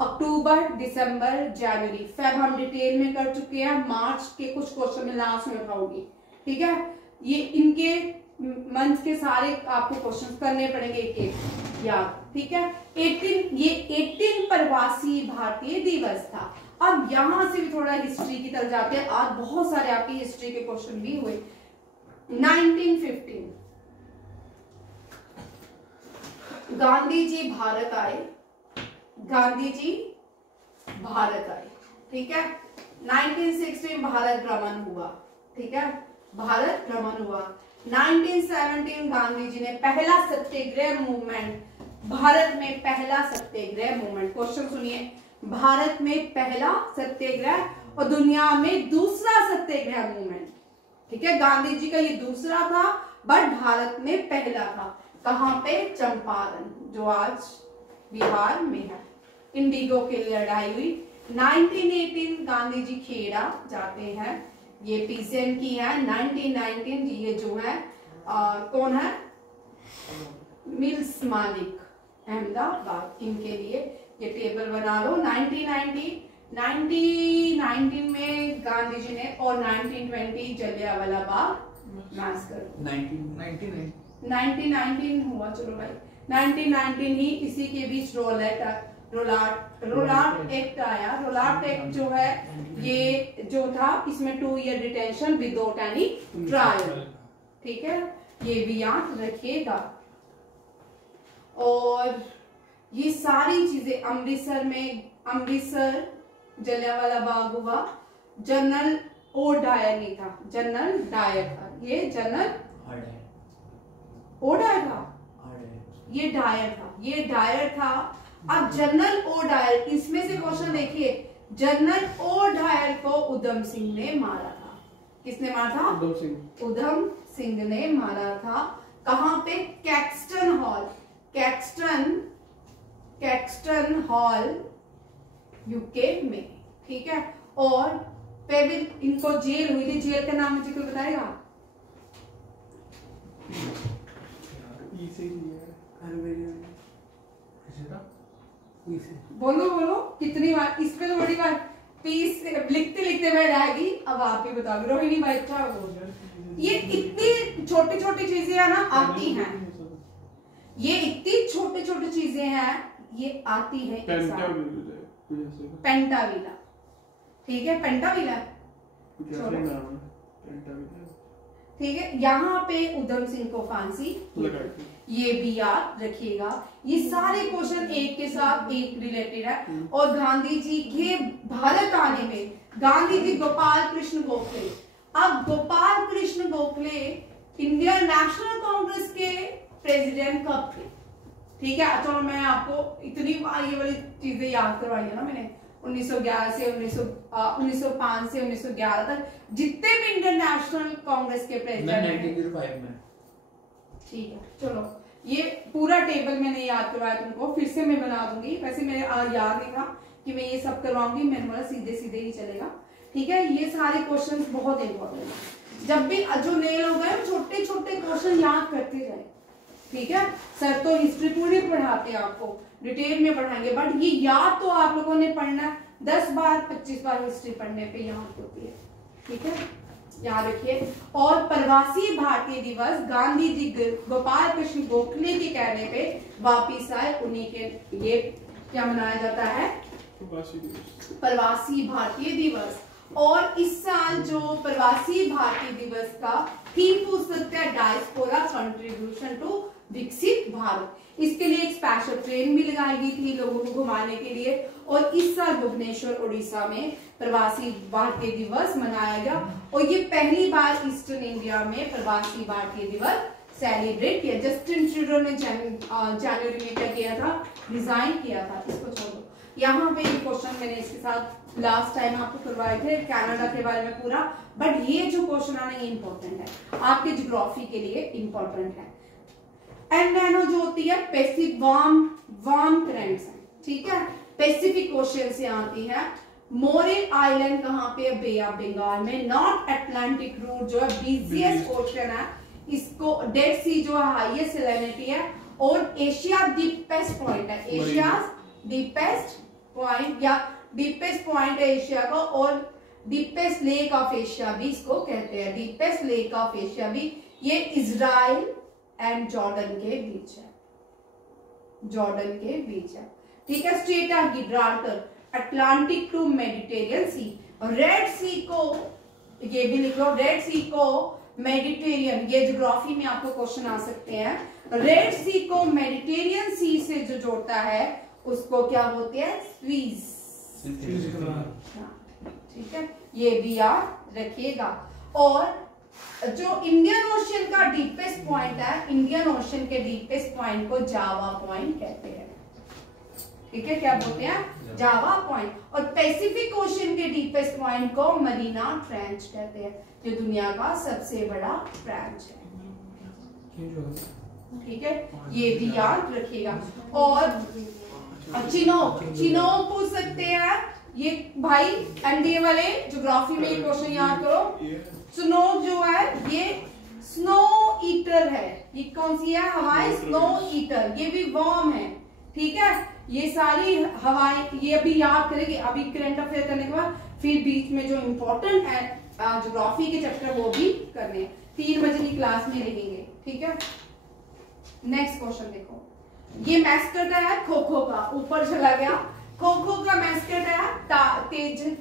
अक्टूबर, दिसंबर, जनवरी, फेब हम डिटेल में कर चुके हैं, मार्च के कुछ क्वेश्चन में लास्ट में उठाऊंगी, ठीक है। ये इनके मंथ के सारे आपको क्वेश्चन करने पड़ेंगे एक-एक याद, ठीक है। 18 प्रवासी भारतीय दिवस था। अब यहां से भी थोड़ा हिस्ट्री की तरफ जाते हैं, आज बहुत सारे आपकी हिस्ट्री के क्वेश्चन भी हुए। 1915 गांधी जी भारत आए, गांधी जी भारत आए, ठीक है। 1916 भारत भ्रमण हुआ, ठीक है, भारत भ्रमण हुआ। 1917 गांधी जी ने पहला सत्याग्रह मूवमेंट, भारत में पहला सत्याग्रह मूवमेंट, क्वेश्चन सुनिए, भारत में पहला सत्याग्रह और दुनिया में दूसरा सत्याग्रह मूवमेंट, ठीक है। गांधी जी का ये दूसरा था, बट भारत में पहला था। कहां पे? चंपारण, जो आज बिहार में है। इंडिगो की लड़ाई हुई। 1918 गांधी जी खेड़ा जाते हैं, ये पीसीएम की है। 1919 ये जो है कौन है? मिल्स मालिक, अहमदाबाद, इनके लिए ये टेबल बना लो। 1919 में गांधी जी ने, और 1920 जलियांवाला बाग मैसकर। 1919 हुआ, चलो भाई 1919 ही, इसी के बीच रोलाट एक्ट आया। रोलाट एक्ट जो है ये जो था, इसमें 2 year detention without any trial, ठीक है, ये भी याद रखिएगा। और ये सारी चीजें अमृतसर जलियांवाला बाग हुआ। जनरल ओ डायर नहीं था, जनरल डायर था, ये जनरल ओ डायर था, ये डायर था, ये डायर था। अब जनरल ओ डायर, इसमें से क्वेश्चन देखिए, जनरल ओ डायर को उधम सिंह ने मारा था। किसने मारा था? उधम सिंह ने मारा था। कहां पे? Caxton hall, Caxton hall UK में, ठीक है। और पेविल, इनको जेल हुई थी, जेल का नाम मुझे कोई बताएगा? ई से ही है हर मेरी किसी का ई से बोलो बोलो कितनी बार इस पे तो बड़ी बार पीस लिखते लिखते मैं रहेगी। अब आप ही बताओ रोहिणी भाई अच्छा बोल। ये इतनी छोटी छोटी चीजें है ना आती हैं, ये इतनी छोटी छोटी चीजें हैं ये आती है। पेंटाविला, ठीक है पेंटाविला ठीक है। यहाँ पे उधम सिंह को फांसी, ये भी याद रखिएगा। ये सारे क्वेश्चन एक के साथ एक रिलेटेड है। और गांधी जी के भारत आने में गांधी जी गोपाल कृष्ण गोखले, अब गोपाल कृष्ण गोखले इंडियन नेशनल कांग्रेस के प्रेसिडेंट कब थे? ठीक है चलो मैं आपको इतनी बार ये वाली चीजें याद करवाई है ना मैंने। 1911 से 1905 से 1911 तक जितने भी इंडियन नेशनल कांग्रेस के प्रेसिडेंट 1905 में। ठीक है चलो ये पूरा टेबल मैंने याद करवाया तुमको, फिर से मैं बना दूंगी। वैसे मेरे याद नहीं था कि मैं ये सब करवाऊंगी, मैंने बोला सीधे सीधे ही चलेगा। ठीक है ये सारे क्वेश्चंस बहुत इंपॉर्टेंट है। जब भी जो नए लोग हैं छोटे छोटे क्वेश्चन याद करते जाए। ठीक है सर तो हिस्ट्री पूरी पढ़ाते हैं, आपको डिटेल में पढ़ाएंगे, बट ये याद तो आप लोगों ने पढ़ना 10 बार 25 बार हिस्ट्री पढ़ने पे याद होती है। ठीक है याद रखिए। और प्रवासी भारतीय दिवस गांधी जी गोपाल कृष्ण गोखले के कहने पे वापिस आए, उन्हीं के लिए क्या मनाया जाता है प्रवासी भारतीय दिवस। और इस साल जो प्रवासी भारतीय दिवस का थीम पूछ सकते हैं डायस्पोरा कंट्रीब्यूशन टू विकसित भारत। इसके लिए एक स्पेशल ट्रेन भी लगाई गई थी लोगों को घुमाने के लिए। और इस साल भुवनेश्वर उड़ीसा में प्रवासी भारतीय दिवस मनाया गया और ये पहली बार ईस्टर्न इंडिया में प्रवासी भारतीय दिवस सेलिब्रेट किया। जस्टिन ट्रूडो ने जनवरी में क्या किया था रिजाइन किया था। इसको छोड़ो यहाँ पे क्वेश्चन मैंने इसके साथ लास्ट टाइम आपको करवाए थे कनाडा के बारे में पूरा, बट ये जो क्वेश्चन आना ये इंपॉर्टेंट है आपके ज्योग्राफी के लिए इंपॉर्टेंट है। एंड नैनो जो होती है पैसिफिक वार्म करंट्स है। ठीक है पैसिफिक क्वेश्चन से आती है। मोरे आइलैंड कहाँ पे है? बे ऑफ बंगाल में। नॉर्थ अटलांटिक रूट जो है बिजिएस्ट ओशन है, इसको डेड सी जो है हाईएस्ट सैलिनिटी है और एशिया डीपेस्ट पॉइंट है। एशिया डीपेस्ट पॉइंट या डीपेस्ट पॉइंट है एशिया का। और डीपेस्ट लेक ऑफ एशिया भी इसको कहते हैं। डीपेस्ट लेक ऑफ एशिया भी ये इजराइल एंड जॉर्डन के बीच है, जॉर्डन के बीच है। ठीक है straight of Gibraltar Atlantic to Mediterranean sea. Red sea को ये भी लिख लो, रेड सी को मेडिटेरियन, ये ज्योग्राफी में आपको क्वेश्चन आ सकते हैं। रेड सी को मेडिटेरियन सी से जो जोड़ता है उसको क्या बोलते हैं? स्वीज। ठीक है ये भी याद रखिएगा। और जो इंडियन ओशन का डीपेस्ट पॉइंट है, इंडियन ओशन के डीपेस्ट पॉइंट को जावा पॉइंट कहते हैं। ठीक है क्या बोलते हैं? जावा पॉइंट। और पैसिफिक ओशन के डीपेस्ट पॉइंट को मरीना ट्रेंच कहते हैं, जो दुनिया का सबसे बड़ा ट्रेंच है। ठीक है ये भी याद रखिएगा। और चिनोक पूछ सकते हैं ये भाई एनडीए वाले ज्योग्राफी में क्वेश्चन याद करो। चिनोक जो है ये स्नो ईटर है। ये कौन सी है? हवाई स्नो ईटर। ये भी वर्म है। ठीक है ये सारी हवाई ये अभी याद करेंगे अभी करंट अफेयर करने के बाद, फिर बीच में जो इम्पोर्टेंट है ज्योग्राफी के चैप्टर वो भी करने 3 बजे की क्लास में रहेंगे। ठीक है नेक्स्ट क्वेश्चन देखो। ये मैस्कट है खो खो का, ऊपर चला गया। खो खो का मैस्कट है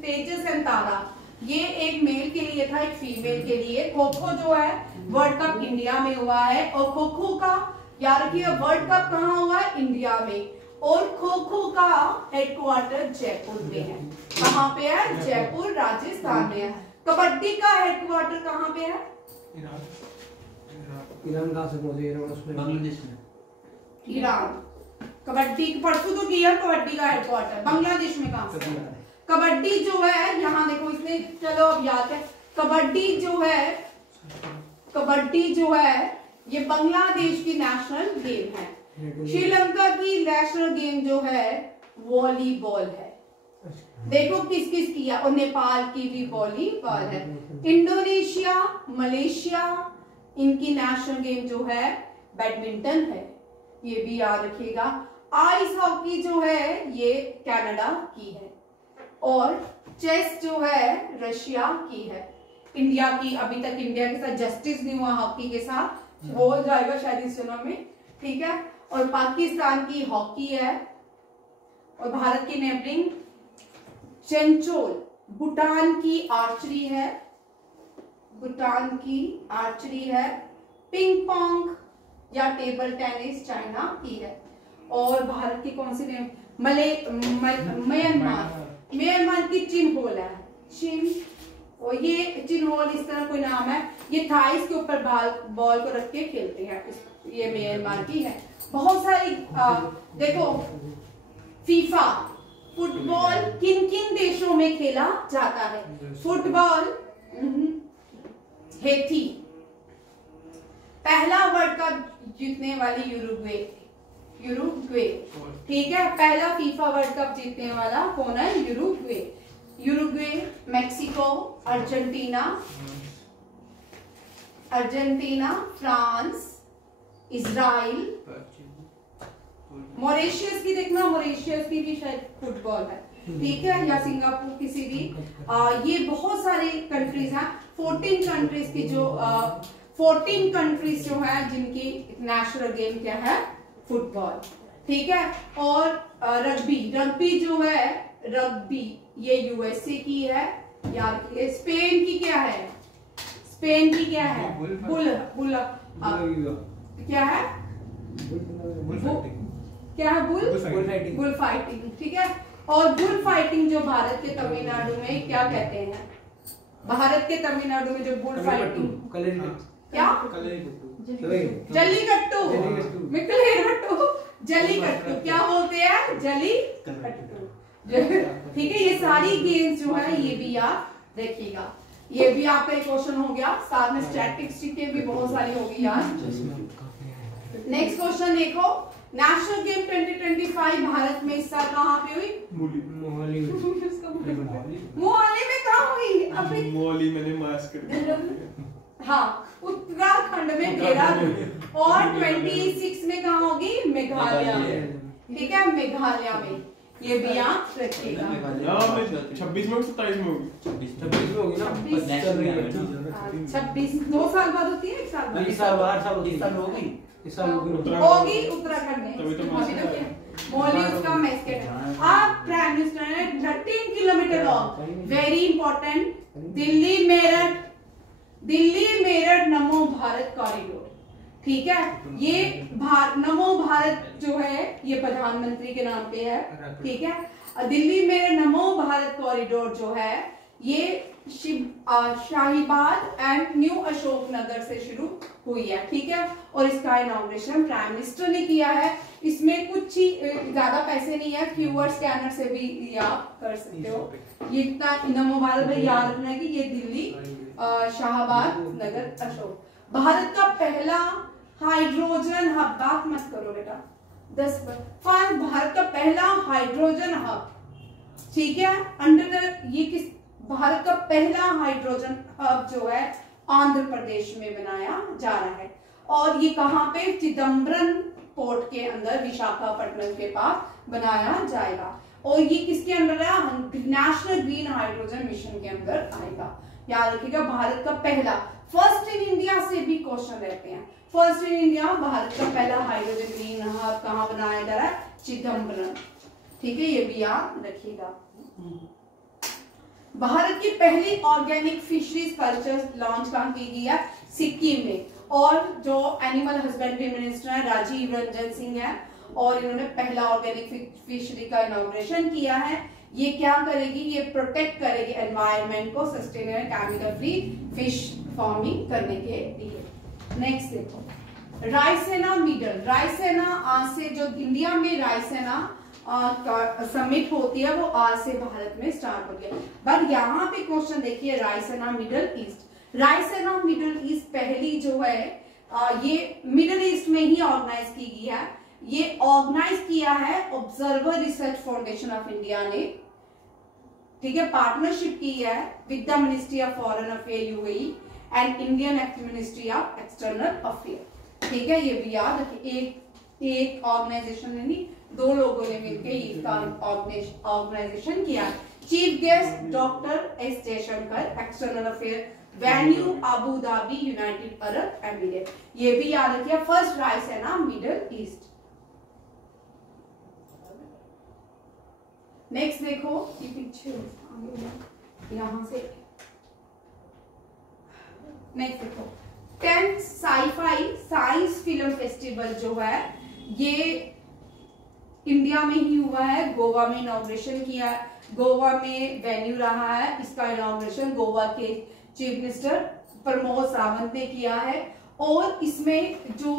तेजस एंड तारा। ये एक मेल के लिए था एक फीमेल के लिए। खो खो जो है वर्ल्ड कप इंडिया में हुआ है और खो खो का याद रखिए वर्ल्ड कप कहाँ हुआ है? इंडिया में। और खो खो का हेडक्वार्टर जयपुर में है। कहाँ पे है? जयपुर राजस्थान में है। कबड्डी का हेडक्वार्टर कहाँ पे है? ईरान कहाँ से पहुंचे? ईरान उसमें बांग्लादेश में। ईरान। कबड्डी परसों तो किया कबड्डी का हेडक्वार्टर बांग्लादेश में। कहाँ से? कबड्डी जो है यहाँ देखो इसने चलो अब याद है। कबड्डी जो है ये बांग्लादेश की नेशनल गेम है। श्रीलंका की नेशनल गेम जो है वॉलीबॉल है। देखो किस किस की है, और नेपाल की भी वॉलीबॉल है। इंडोनेशिया, मलेशिया, इनकी नेशनल गेम जो है बैडमिंटन है, ये भी याद रखिएगा। आइस हॉकी जो है ये कनाडा की है, और चेस जो है रशिया की है। इंडिया की अभी तक इंडिया के साथ जस्टिस नहीं हुआ हॉकी के साथ, हो जाएगा शायद इस चुनाव में, ठीक है। और पाकिस्तान की हॉकी है, और भारत की नेबरिंग चेंचोल। भूटान की आर्चरी है, भूटान की आर्चरी है। पिंग पोंग या टेबल टेनिस चाइना की है। और भारत की कौन सी नेम, म्यांमार की चिन्होल है, चिन, और ये चिन्होल इस तरह कोई नाम है, ये थाइस के ऊपर बॉल को रख के खेलते हैं, ये म्यांमार की है। बहुत सारी देखो, फीफा फुटबॉल किन किन देशों में खेला जाता है? फुटबॉल हेथी, पहला वर्ल्ड कप जीतने वाली यूरुग्वे, ठीक है। पहला फीफा वर्ल्ड कप जीतने वाला कौन है? Uruguay, Mexico, Argentina, France, Israel, Mauritius की देखना, मॉरिशस की भी शायद फुटबॉल है, ठीक है, या सिंगापुर किसी भी। ये बहुत सारे कंट्रीज हैं, 14 कंट्रीज की जो 14 कंट्रीज जो है जिनकी नेशनल गेम क्या है? फुटबॉल, ठीक है। और रग्बी जो है, रग्बी ये यूएसए की है, याद रखिए। स्पेन की क्या है? स्पेन की क्या है? बुल क्या है? क्या है? बुल फाइटिंग, ठीक है। और बुल फाइटिंग जो भारत के तमिलनाडु में क्या कहते हैं? भारत के तमिलनाडु में जो बुल फाइटिंग क्या? जल्लीकट्टू, जल्लीकट्टू क्या बोलते हैं? जल्लीकट्टू, ठीक है। ये सारी गेम्स जो है ये भी याद रखिएगा। ये भी आपका एक क्वेश्चन हो गया, साथ में स्टैटिस्टिक्स भी बहुत सारी होगी याद। नेक्स्ट क्वेश्चन देखो, नेशनल गेम 2025 भारत में इस साल कहाँ पे हुई? मोहाली में कहाँ हुई? अभी मोहाली मैंने मास्क कर, हाँ, उत्तराखंड में देहरादून, और 26 में कहाँ होगी? मेघालय में, ठीक है, मेघालय में। ये भी याद रखिएगा। 26 में 27 में होगी, 26 में होगी ना, 26 2 साल बाद होती है, 1 साल बाद, इस साल होगी, इस साल होगी होगी उत्तराखंड में। तभी तो मोहाली उसका मैस्केट है। आप प्राइम मिनिस्टर ने 13 kilometre long, very important, Delhi Meerut नमो भारत कॉरिडोर, ठीक है। ये नमो भारत जो है ये प्रधानमंत्री के नाम पे है, ठीक है। दिल्ली में नमो भारत कॉरिडोर जो है ये शाहीबाग एंड न्यू अशोक नगर से शुरू हुई है, ठीक है। और इसका इनॉग्रेशन प्राइम मिनिस्टर ने किया है। इसमें कुछ ही ज्यादा पैसे नहीं है, क्यूआर स्कैनर से भी आप कर सकते हो। ये नमो भारत में याद रखना है कि ये दिल्ली शाहबाद नगर अशोक। भारत का पहला हाइड्रोजन हब, बात मत करो बेटा, 10 पर भारत का पहला हाइड्रोजन हब, ठीक है, ये किस भारत का पहला हाइड्रोजन हब जो है आंध्र प्रदेश में बनाया जा रहा है। और ये कहाँ पे? चिदम्बरम पोर्ट के अंदर, विशाखापट्टनम के पास बनाया जाएगा। और ये किसके अंदर है? नेशनल ग्रीन हाइड्रोजन मिशन के अंदर आएगा। याद रखिएगा, भारत का पहला, फर्स्ट इन इंडिया से भी क्वेश्चन रहते हैं। फर्स्ट इन इंडिया, भारत का पहला हाइड्रोजन ग्रीन हब कहाँ बनाया जा रहा है? चिदम्बरम, ठीक है, ये भी याद रखिएगा। भारत की पहली ऑर्गेनिक फिशरीज कल्चर लॉन्च कहाँ की गई है? सिक्किम में। और जो एनिमल हस्बेंड्री मिनिस्टर है राजीव रंजन सिंह है, और इन्होंने पहला ऑर्गेनिक फिशरी का इनॉग्रेशन किया है। ये क्या करेगी? ये प्रोटेक्ट करेगी एनवायरनमेंट को, sustainable chemical free fish farming करने के लिए। नेक्स्ट देखो, रायसेना मिडल, रायसेना आज से, जो इंडिया में रायसेना समिट होती है वो आज से भारत में स्टार्ट हो गया। बट यहाँ पे क्वेश्चन देखिए, Raisena middle east, Raisena middle east पहली जो है ये मिडल ईस्ट में ही ऑर्गेनाइज की गई है। ये ऑर्गेनाइज किया है observer research foundation of India ने, ठीक है, पार्टनरशिप की है with the ministry of foreign affair UAE and Indian ministry of external affair. ठीक है, ये भी याद रखिए। एक ऑर्गेनाइजेशन ने नहीं, 2 लोगों ने मिलकर इसका ऑर्गेनाइजेशन किया। Chief guest doctor S Jaishankar, external affair, venue Abu Dhabi, United Arab emirate. ये भी याद रखिए। फर्स्ट राइस है ना मिडिल ईस्ट। नेक्स्ट देखो, ये पीछे यहां से नेक्स्ट देखो, 10th sci fi science film festival जो है ये इंडिया में ही हुआ है। गोवा में इनॉग्रेशन किया, गोवा में वेन्यू रहा है। इसका इनॉग्रेशन गोवा के चीफ मिनिस्टर प्रमोद सावंत ने किया है। और इसमें जो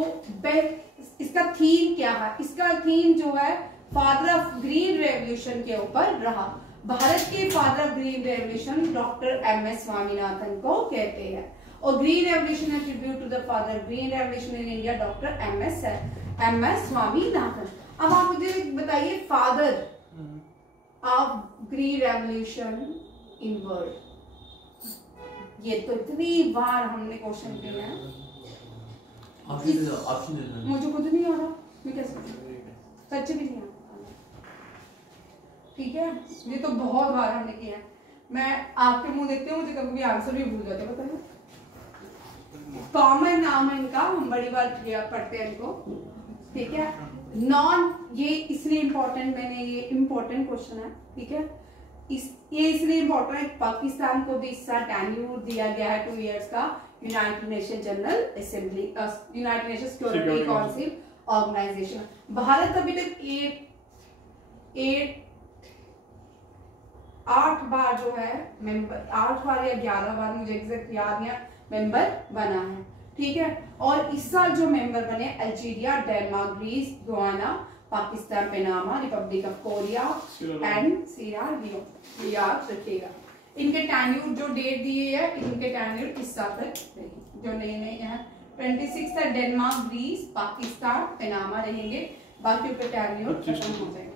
इसका थीम क्या है, इसका थीम जो है फादर ऑफ ग्रीन रेवोल्यूशन के ऊपर रहा। भारत के father of green revolution doctor MS Swaminathan को कहते हैं। और green revolution tribute to the father of green revolution in India doctor MS Swaminathan. अब आप मुझे बताइए father of green revolution in world. ये तो इतनी बार हमने क्वेश्चन किया है, मुझे खुद नहीं आ रहा, मैं कैसे सच्चे भी नहीं आ रहा। ठीक है, ये तो बहुत बार हमने किया है। मैं आपके मुंह देखती हूँ, मुझे कभी भी आंसर भी भूल जाते, बताइए। कॉमन नाम है इनका, हम बड़ी बार पढ़ते हैं इनको। ठीक है, नॉन, ये इसलिए इम्पोर्टेंट, मैंने ये इम्पोर्टेंट क्वेश्चन है। ठीक है, ये इसलिए इम्पोर्टेंट है, पाकिस्तान को भी इसका टेन्यूर दिया गया है 2 इयर्स का United Nation General Assembly, United Nation Security Council organisation. Bharat अभी तक 8 बार जो है मेंबर, 8 बार या 11 बार, मुझे एग्जैक्ट याद नहीं, मेंबर बना है। ठीक है, और इस साल जो मेंबर बने Algeria, Denmark, Greece, Guyana, Pakistan, Panama, Republic of Korea and Sierra Leone. याद रखिएगा। इनके टेन्यूर जो डेट दिए है, इनके टेन्यूर इस साल तक जो नए नए हैं 26 तक डेनमार्क, ग्रीस, पाकिस्तान, पनामा रहेंगे, बाकी के टेन्यूर खत्म हो जाएंगे।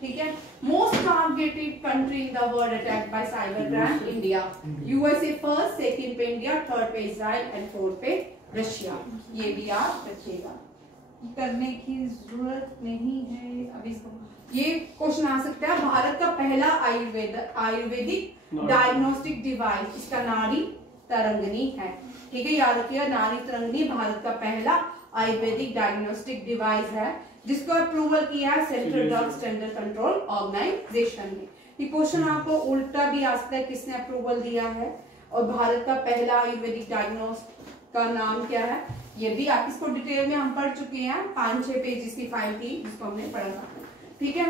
ठीक है, most targeted country in the world attacked by cyber crime, India. USA first, second पे इंडिया, थर्ड पे इजराइल एंड फोर्थ पे रशिया। ये भी याद रखिएगा, करने की जरूरत नहीं है अभी इसको। ये क्वेश्चन आ सकता है, भारत का पहला आयुर्वेदिक डायग्नोस्टिक डिवाइस, इसका नाड़ी तरंगिणी है। ठीक है, याद रखिएगा, नाड़ी तरंगिणी भारत का पहला आयुर्वेदिक डायग्नोस्टिक डिवाइस है, जिसको अप्रूवल किया है Central Drug Standard Control Organisation ने। ये क्वेश्चन आपको उल्टा भी आ सकता है, किसने अप्रूवल दिया है और भारत का पहला आयुर्वेदिक डायग्नोस्टिक का नाम क्या है। ये भी आप इसको डिटेल में हम पढ़ चुके हैं, 5-6 पेज की फाइल थी जिसको हमने पढ़ा था। ठीक है,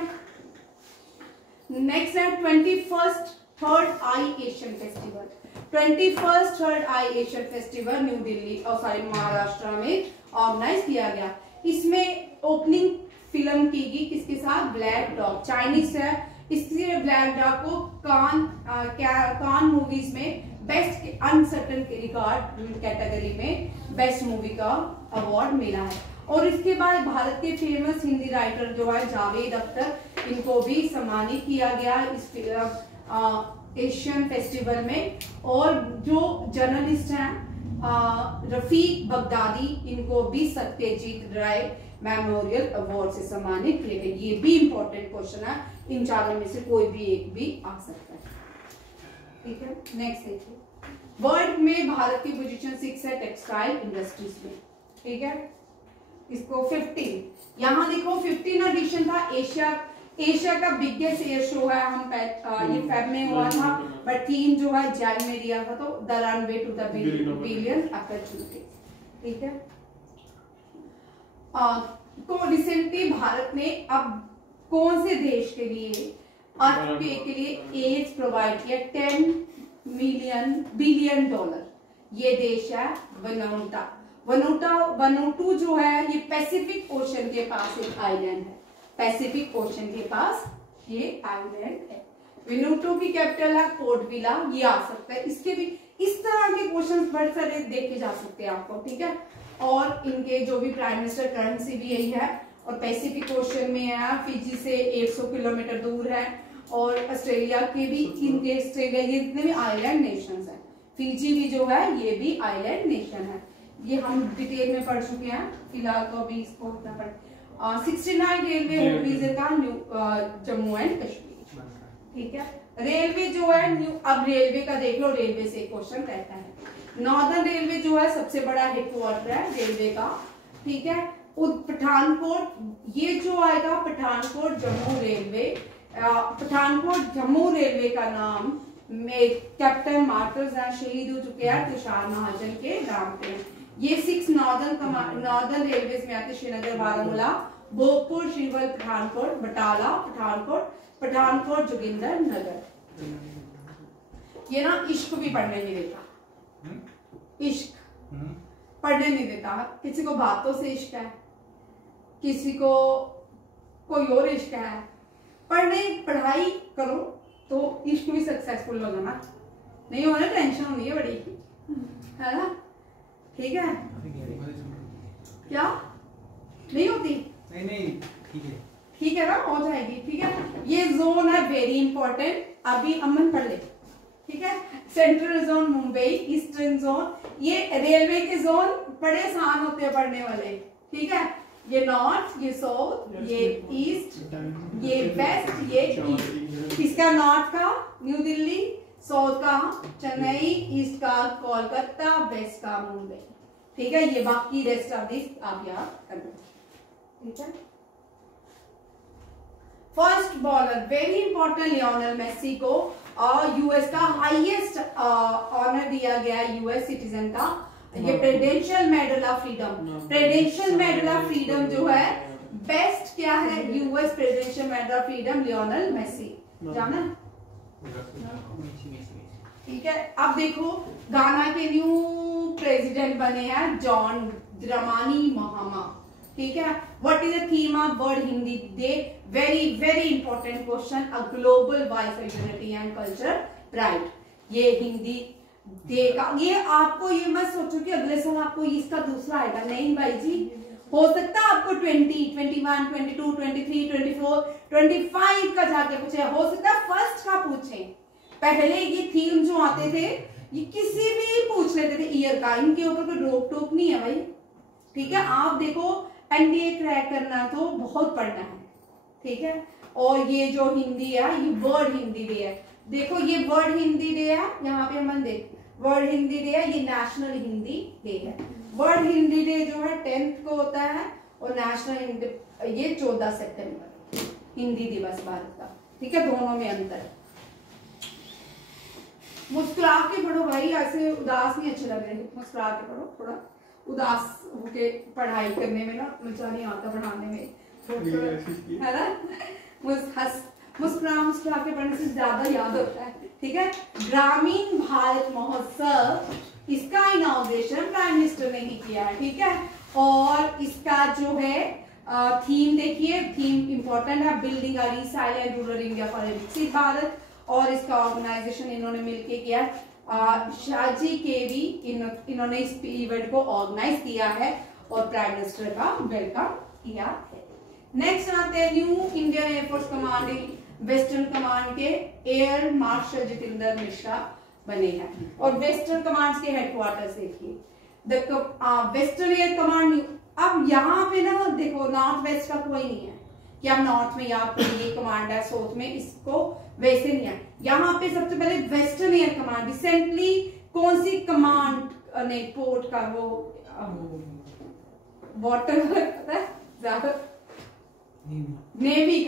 नेक्स्ट है 21st थर्ड आई एशियन फेस्टिवल। 21st थर्ड आई एशियन फेस्टिवल न्यू दिल्ली और महाराष्ट्र में ऑर्गेनाइज किया गया। इसमें ओपनिंग फिल्म की गई किसके साथ, ब्लैक डॉग, चाइनीज है, इसलिए ब्लैक डॉग को कान मूवीज में बेस्ट अनसर्टन रिकॉर्ड कैटेगरी में बेस्ट मूवी का अवार्ड मिला है। और इसके बाद भारत के फेमस हिंदी राइटर जो है जावेद अख्तर, इनको भी सम्मानित किया गया इस एशियन फेस्टिवल में। और जो जर्नलिस्ट हैं रफीक बगदादी, इनको भी सत्यजीत राय मेमोरियल अवार्ड से सम्मानित किए गए। ये भी इंपॉर्टेंट क्वेश्चन है, इन चारों में से कोई भी एक भी आ सकता है। ठीक है, नेक्स्ट देखिए, वर्ल्ड में भारत की पोजीशन 6 है टेक्सटाइल इंडस्ट्रीज में। ठीक है, इसको 15 यहाँ देखो 15 एडिशन था एशिया का बिगेस्ट एयर शो है। हम ये फेब में हुआ था, बट थीम जो है जैन में दिया था, तो the runway to the billion opportunity. ठीक है, तो रिसेंटली भारत ने अब कौन से देश के लिए अर्थक्वेक के लिए एड्स प्रोवाइड किया, $10 बिलियन। ये देश है वनूटू जो है, ये पैसिफिक ओशन के पास एक आइलैंड है, पैसिफिक ओशन के पास ये आइलैंड है। वनूटू की कैपिटल है पोर्ट विला। ये आ सकता है, इसके भी इस तरह के क्वेश्चन बड़े सारे देखे जा सकते हैं आपको। ठीक है, और इनके जो भी प्राइम मिनिस्टर करेंसी भी यही है, और पैसिफिक ओशन में है, फिजी से 100 किलोमीटर दूर है, और ऑस्ट्रेलिया के भी, इनके ऑस्ट्रेलिया के जितने भी आइलैंड नेशंस हैं फिजी भी जो है ये भी आइलैंड नेशन है। ये हम डिटेल में पढ़ चुके हैं, फिलहाल तो अभी इसको उतना पढ़ 69 रेलवे रीजन का जम्मू एंड कश्मीर, ठीक है। रेलवे जो है न्यू, अब रेलवे का देख लो, रेलवे से क्वेश्चन रहता है। नॉर्दर्न रेलवे जो है सबसे बड़ा हेडक्वार्टर है रेलवे का, ठीक है। पठानकोट ये जो आएगा पठानकोट जम्मू रेलवे, पठानकोट जम्मू रेलवे का नाम में कैप्टन मार्टर्स शहीद हो चुके हैं तुषार महाजन के नाम पे। ये 6 नॉर्दर्न रेलवे में आते, श्रीनगर, बारामूला, भोजपुर, श्रीवल, पठानकोट, बटाला, पठानकोट, जोगिंदर नगर। ये ना इश्क भी पढ़ने नहीं देता, इश्क पढ़ने नहीं देता। किसी को बातों से इश्क है, किसी को कोई और इश्क है, पढ़ाई करो तो इश्क भी सक्सेसफुल होगा ना, नहीं होना टेंशन होनी है बड़ी, है ना, ठीक है। क्या नहीं होती? नहीं ठीक है ना, हो जाएगी, ठीक है। ये जोन है वेरी इंपॉर्टेंट, अभी अमन पढ़ ले, ठीक है। Central zone Mumbai, eastern zone, ये रेलवे के जोन बड़े आसान होते हैं पढ़ने वाले, ठीक है। ये नॉर्थ, ये साउथ, ये ईस्ट, ये वेस्ट, ये ईस्ट। इसका नॉर्थ का न्यू दिल्ली, साउथ का चेन्नई, ईस्ट का कोलकाता, वेस्ट का मुंबई, ठीक है। ये बाकी रेस्ट ऑफ दिस आप याद करना, ठीक है। First bowler very important, Lionel Messi को यूएस का हाईएस्ट ऑनर दिया गया यूएस सिटीजन का, ये Presidential Medal of Freedom. Presidential Medal of Freedom जो है बेस्ट क्या है, US Presidential Medal of Freedom Lionel Messi, जाना, ठीक है। अब देखो गाना के न्यू प्रेसिडेंट बने हैं जॉन द्रमानी महामा, ठीक है। What is the theme of world Hindi day? Very very important question, a global voice of unity and culture pride. ये हिंदी डे का, ये आपको ये मत सोचो कि अगले साल आपको इसका दूसरा आएगा, नहीं भाई जी। हो सकता है आपको 20, 21, 22, 23, 24, 25 का जाके पूछे, हो सकता है फर्स्ट का पूछे। पहले ये थीम जो आते थे ये किसी भी पूछ लेते थे ईयर का, इनके ऊपर कोई रोक टोक नहीं है भाई, ठीक है। आप देखो एनडीए क्रैक करना तो बहुत पढ़ना है, ठीक है। और ये जो हिंदी है ये वर्ल्ड हिंदी डे है, देखो ये वर्ल्ड हिंदी डे है, यहाँ पे हम देख वर्ल्ड हिंदी डे है, ये नेशनल हिंदी डे है। वर्ल्ड हिंदी डे जो है 10th को होता है और नेशनल ये 14 सितंबर हिंदी दिवस भारत का, ठीक है। दोनों में अंतर है। मुस्कुरा के पढ़ो भाई, ऐसे उदास नहीं अच्छे लग रहे, मुस्कुरा के पढ़ो, थोड़ा उदास होके पढ़ाई करने में ना मजा नहीं आता पढ़ाने में, है ना। मुस्कुरा के पढ़ने से ज्यादा याद होता है, ठीक है। ग्रामीण भारत महोत्सव, इसका इनॉग्रेशन प्राइम मिनिस्टर ने ही किया है, ठीक है। और इसका जो है थीम देखिए, थीम इंपॉर्टेंट है, building a resilient rural India for a विकसित भारत। और इसका ऑर्गेनाइजेशन इन्होंने मिलके किया, शाहजी केवी इन्होंने इस इवेंट को ऑर्गेनाइज किया है और प्राइम मिनिस्टर का वेलकम किया है। नेक्स्ट आते हैं new Indian air force commanding western command के एयर मार्शल जितेंद्र मिश्रा बने हैं। और वेस्टर्न कमांड के हेडक्वार्टर्स देखिए, वेस्टर्न एयर कमांड। अब यहाँ पे ना देखो नॉर्थ वेस्ट का कोई नहीं है कि आप नॉर्थ में या ये कमांड है, साउथ में, इसको वैसे नहीं है। यहाँ पे सबसे पहले वेस्टर्न एयर कमांड, रिसेंटली कौन सी कमांड ने पोर्ट का वो वाटर पता है ज्यादा, नेवी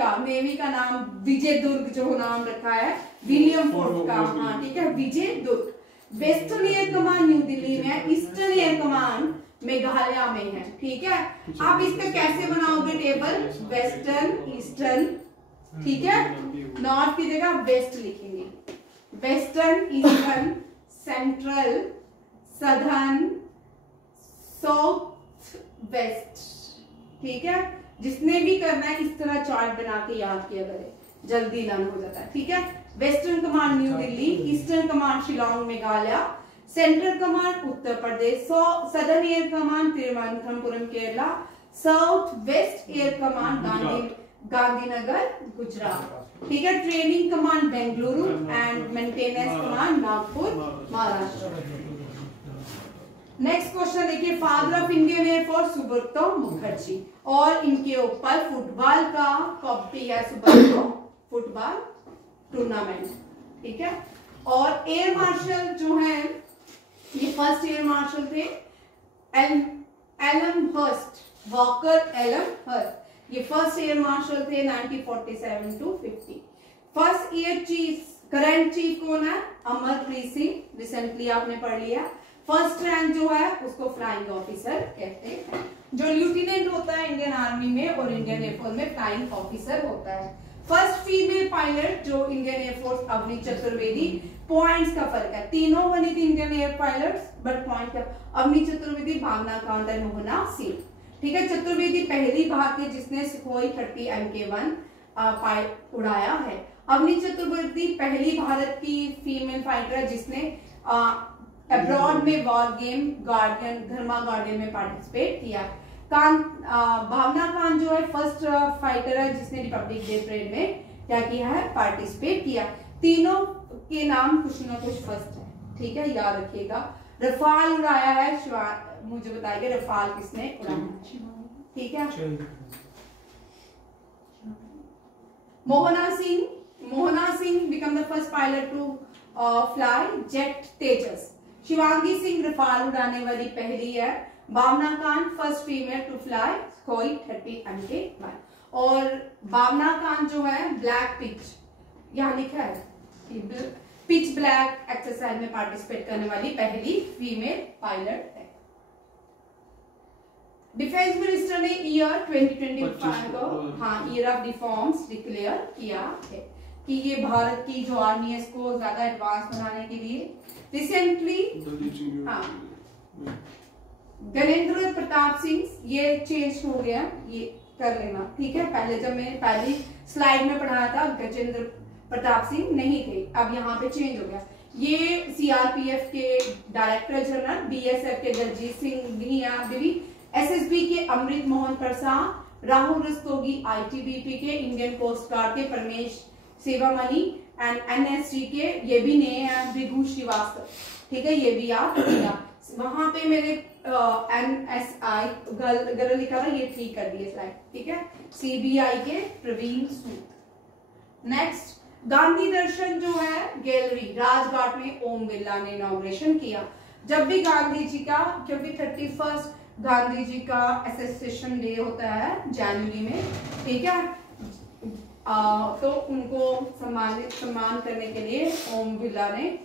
का नाम विजय दुर्ग जो नाम रखा है विलियम फोर्ट का, हाँ ठीक है, Vijay Durg. Western air command new Delhi में है, ईस्टर्न एयर कमांड मेघालय में है, ठीक है। आप इसका कैसे बनाओगे टेबल, वेस्टर्न ईस्टर्न, ठीक है। नॉर्थ की जगह वेस्ट लिखेंगे, western eastern central southern south west, ठीक है। जिसने भी करना है इस तरह चार्ट बना के याद किया करे, जल्दी लर्न हो जाता है, ठीक है। Western command new Delhi, eastern command Shillong Meghalaya, central command Uttar Pradesh, southern air command Thiruvananthapuram Kerala, south west air command Gandhinagar Gujarat, ठीक है। Training command Bengaluru and maintenance command Nagpur Maharashtra. Next question देखिए, father of Indian air force Subroto Mukherjee, और इनके ऊपर फुटबॉल का कप भी है, सुब्रतो फुटबॉल टूर्नामेंट, ठीक है। और एयर मार्शल जो है, ये फर्स्ट एयर मार्शल थे Elmhirst, Walker Elmhirst, ये फर्स्ट एयर मार्शल थे 1947 to 50। First air chief, current chief कौन है? अमरप्रीत सिंह, रिसेंटली आपने पढ़ लिया। फर्स्ट रैंक जो है उसको फ्लाइंग ऑफिसर कहते हैं। जो लेफ्टिनेंट होता है इंडियन आर्मी में और इंडियन एयरफोर्स में फ्लाइंग ऑफिसर होता है। फर्स्ट फीमेल पायलट जो Indian air force, Avani Chaturvedi. Points का फर्क है, तीनों बनी थी Indian air pilots, but point का, अवनी चतुर्वेदी, भावना कांत और मोहना सिंह, ठीक है। चतुर्वेदी पहली भारतीय जिसने सुखोई 30 MK1 उड़ाया है। अवनी चतुर्वेदी पहली भारत की फीमेल फाइटर जिसने अब्रॉड में वॉर गेम गार्डियन, धर्मा गार्डियन में पार्टिसिपेट किया। भावना कांत जो है फर्स्ट फाइटर है जिसने रिपब्लिक डे परेड में क्या किया है? पार्टिसिपेट किया। तीनों के नाम कुछ ना कुछ फर्स्ट है, ठीक है, याद रखिएगा। रफाल उड़ाया है, मुझे बताइए रफाल किसने उड़ाया, ठीक है। Mohana Singh became the first pilot to fly jet Tejas. Shivangi Singh Rafale उड़ाने वाली पहली है। Bhawana Kanth first female to fly Sukhoi 30 MK1। और भावना कांत जो है ब्लैक पिच, यहाँ लिखा है पिच ब्लैक एक्सरसाइज में पार्टिसिपेट करने वाली पहली फीमेल पायलट है। डिफेंस मिनिस्टर ने ईयर 2025 को ईयर ऑफ रिफॉर्म्स डिक्लेयर किया है कि ये भारत की जो आर्मी है इसको ज्यादा एडवांस बनाने के लिए रिसेंटली गजेंद्र प्रताप सिंह, ये चेंज हो गया, ये कर लेना, ठीक है। पहले जब मैंने पहली स्लाइड में पढ़ाया था गजेंद्र प्रताप सिंह नहीं थे, अब यहाँ पे चेंज हो गया। ये सीआरपीएफ के डायरेक्टर जनरल, बीएसएफ के दलजीत सिंह भी यहाँ भी, एसएसबी के अमृत मोहन प्रसाद, राहुल रस्तोगी आईटीबीपी के, इंडियन कोस्ट गार्ड के परमेश सेवामणि एंड एनएसजी के ये भी नए हैं, भृगु श्रीवास्तव, ठीक है, ये भी याद रखिएगा। वहां पे मेरे एनएसआई गलत लिखा था, ये ठीक कर दिए स्लाइड, ठीक है। सीबीआई के प्रवीण सूद। नेक्स्ट गांधी दर्शन जो है गैलरी राजघाट में ओम बिरला ने इनॉग्रेशन किया। जब भी गांधी जी का, क्योंकि 31 गांधी जी का एसोसिएशन डे होता है जनवरी में, ठीक है, तो उनको सम्मान करने के लिए ओम बिरला ने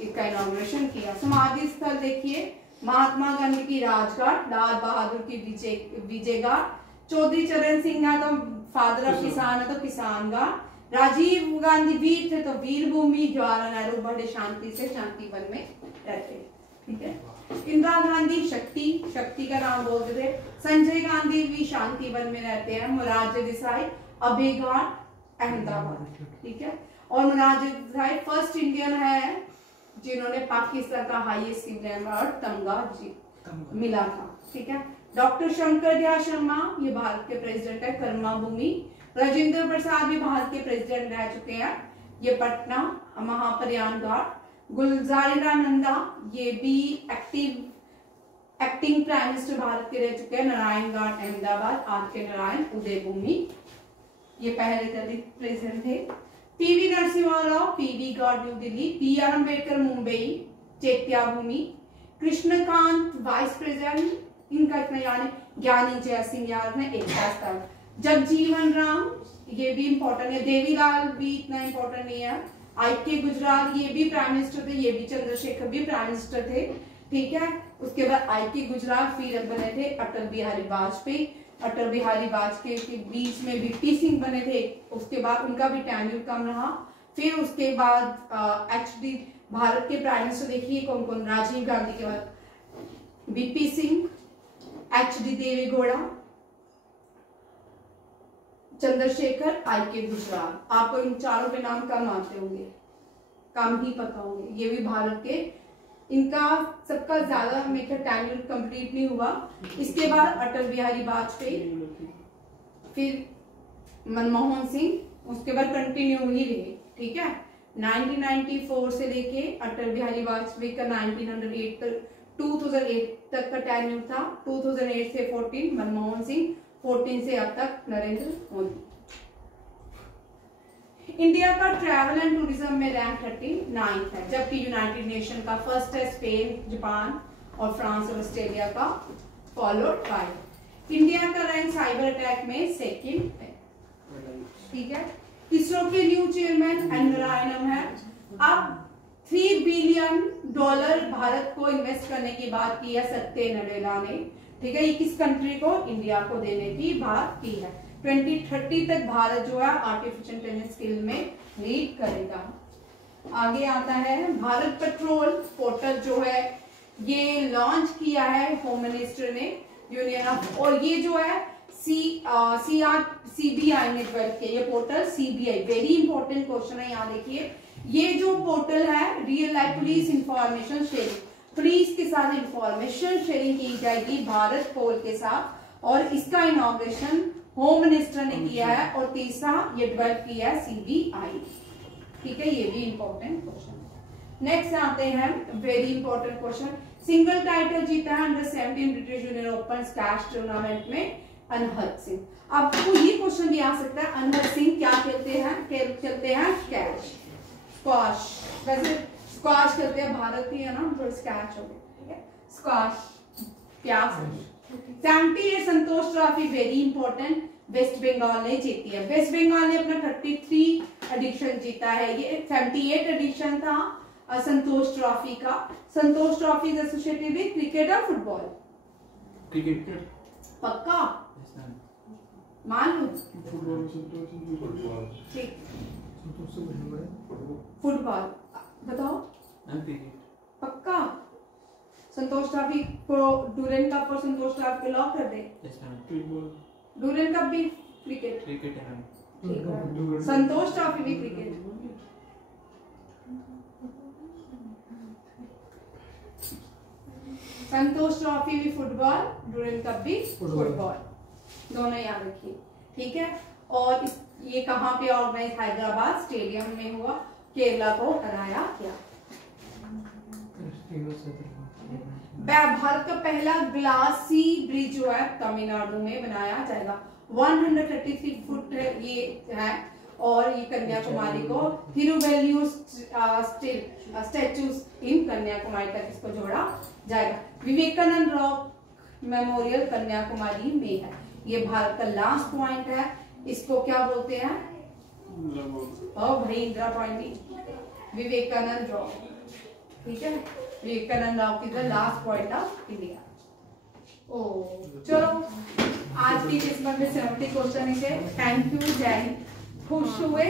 इसका इनॉग्रेशन किया। समाधि स्थल देखिए, महात्मा गांधी की राजघाट, लाल बहादुर की विजय घाट, चौधरी चरण सिंह है तो फादर ऑफ किसान है तो किसान घाट, राजीव गांधी वीर थे तो वीर भूमि, जवाहरलाल नेहरू बड़े शांति से शांतिवन में रहते, ठीक है। इंदिरा गांधी शक्ति का नाम बोलते थे। संजय गांधी भी शांतिवन में रहते हैं। मोरारजी देसाई अभय घाट अहमदाबाद, ठीक है। और मोरारजी देसाई फर्स्ट इंडियन है जिन्होंने पाकिस्तान का हाईएस्ट सिविलियन अवार्ड तमगा मिला था, ठीक है। डॉक्टर शंकर दयाल शर्मा ये भारत के प्रेसिडेंट है, कर्मा भूमि। राजेंद्र प्रसाद भी भारत के प्रेसिडेंट रह चुके हैं, ये पटना महाप्रयाण घाट। गुलजारिलानंदा ये भी एक्टिंग प्राइम मिनिस्टर भारत के रह चुके हैं, नारायण घाट अहमदाबाद। आर के नारायण उदय भूमि, ये पहले दलित प्रेसिडेंट थे। PV Narasimha Rao PV Ghat New Delhi. B R Ambedkar Mumbai Chaitya Bhumi. Krishan Kant vice president, इनका इतना यानी ज्ञानी जय सिंह यादव ने एकता स्थल। जगजीवन राम ये भी इंपॉर्टेंट है। देवीलाल भी इतना इंपॉर्टेंट नहीं है। आई.के. गुजराल ये भी प्राइम मिनिस्टर थे, ये भी चंद्रशेखर भी प्राइम मिनिस्टर थे, ठीक है। उसके बाद आई.के. गुजराल फिर बने थे अटल बिहारी वाजपेयी। अटल बिहारी वाजपेयी के बीच में वीपी सिंह बने थे, उसके बाद उनका भी टेन्यूर कम रहा। फिर उसके बाद एचडी भारत के प्राइम मिनिस्टर देखिए कौन कौन, राजीव गांधी के बाद VP Singh, HD Deve Gowda, Chandrashekhar, I K. Gujral. आपको इन चारों के नाम कम आते होंगे, कम ही पता होंगे। ये भी भारत के, इनका सबका ज्यादा मेरा टेन्यूर कंप्लीट नहीं हुआ। इसके बाद अटल बिहारी वाजपेयी, फिर मनमोहन सिंह, उसके बाद कंटिन्यू ही रहे, ठीक है। 1994 से लेके अटल बिहारी वाजपेयी का 1908 तक 2008 तक का टेन्यूर था, 2008 से 14 मनमोहन सिंह, 14 से अब तक नरेंद्र मोदी। इंडिया का ट्रैवल एंड टूरिज्म में रैंक 39 है, जबकि यूनाइटेड नेशन का फर्स्ट है स्पेन, जापान और फ्रांस और ऑस्ट्रेलिया का फॉलोड बाय। इंडिया का रैंक साइबर अटैक में सेकंड है, ठीक है। इसरो के न्यू चेयरमैन एन नारायणन है। अब $3 बिलियन भारत को इन्वेस्ट करने की बात की है सत्य नडेला ने, ठीक है। ये किस कंट्री को? इंडिया को देने की बात की है। 2030 तक भारत जो है आर्टिफिशियल इंटेलिजेंस स्किल में लीड करेगा। आगे आता है भारत पेट्रोल पोर्टल जो है ये लॉन्च किया है होम मिनिस्टर ने, यूनियन ऑफ, और ये जो है सीबीआई ने डेवलप किया ये portal. CBI very important question है, यहाँ देखिए। ये जो पोर्टल है real life police information sharing, police के साथ इंफॉर्मेशन शेयरिंग की जाएगी भारत पोल के साथ, और इसका इनॉग्रेशन होम मिनिस्टर ने किया है, और तीसरा ये डेवलप किया है सीबीआई, ठीक है। ये भी इंपॉर्टेंट क्वेश्चन है। नेक्स्ट आते हैं very important question, single title जीता है under 17 British union open squash tournament में अनहद सिंह। आपको ये क्वेश्चन भी आ सकता है, अनहद सिंह क्या खेलते हैं? स्क्वैश, वैसे स्क्वैश खेलते हैं भारतीय है ना, तो स्क्वैश हो गया, ठीक है। स्क्वैश क्या? 78 Santosh trophy very important, West Bengal ने जीती है। वेस्ट बंगाल ने अपना 33 एडिशन जीता है, ये 78 एडिशन था संतोष ट्रॉफी का। Santosh trophy is associated with cricket और फुटबॉल? क्रिकेट पक्का मान लो, ठीक। फुटबॉल बताओ, पक्का? संतोष ट्रॉफी को डूरेंट कप और संतोष ट्रॉफी को लॉक कर दे? डूरेंट कप भी क्रिकेट है, संतोष ट्रॉफी भी क्रिकेट। संतोष ट्रॉफी भी फुटबॉल, डूरेंट कप भी फुटबॉल, दोनों याद रखिए, ठीक है। और ये कहाँ पे ऑर्गेनाइज? हैदराबाद स्टेडियम में हुआ, केरला को हराया गया। भारत का पहला ग्लासी ब्रिज जो है तमिलनाडु में बनाया जाएगा, 133 फुट ये है, और ये कन्याकुमारी को थिरुवेल्लूर स्टैचूज इन कन्याकुमारी तक इसको जोड़ा जाएगा। विवेकानंद रॉक मेमोरियल कन्याकुमारी में है, ये भारत का लास्ट पॉइंट है। इसको क्या बोलते हैं? ओ भाई इंदिरा पॉइंट ही, विवेकानंद रॉक, ठीक है। Vivekananda rock is the last point of India. ओ चलो आज की किस्मत में 70 क्वेश्चन थे। थैंक यू, जय हिंद। खुश हुए?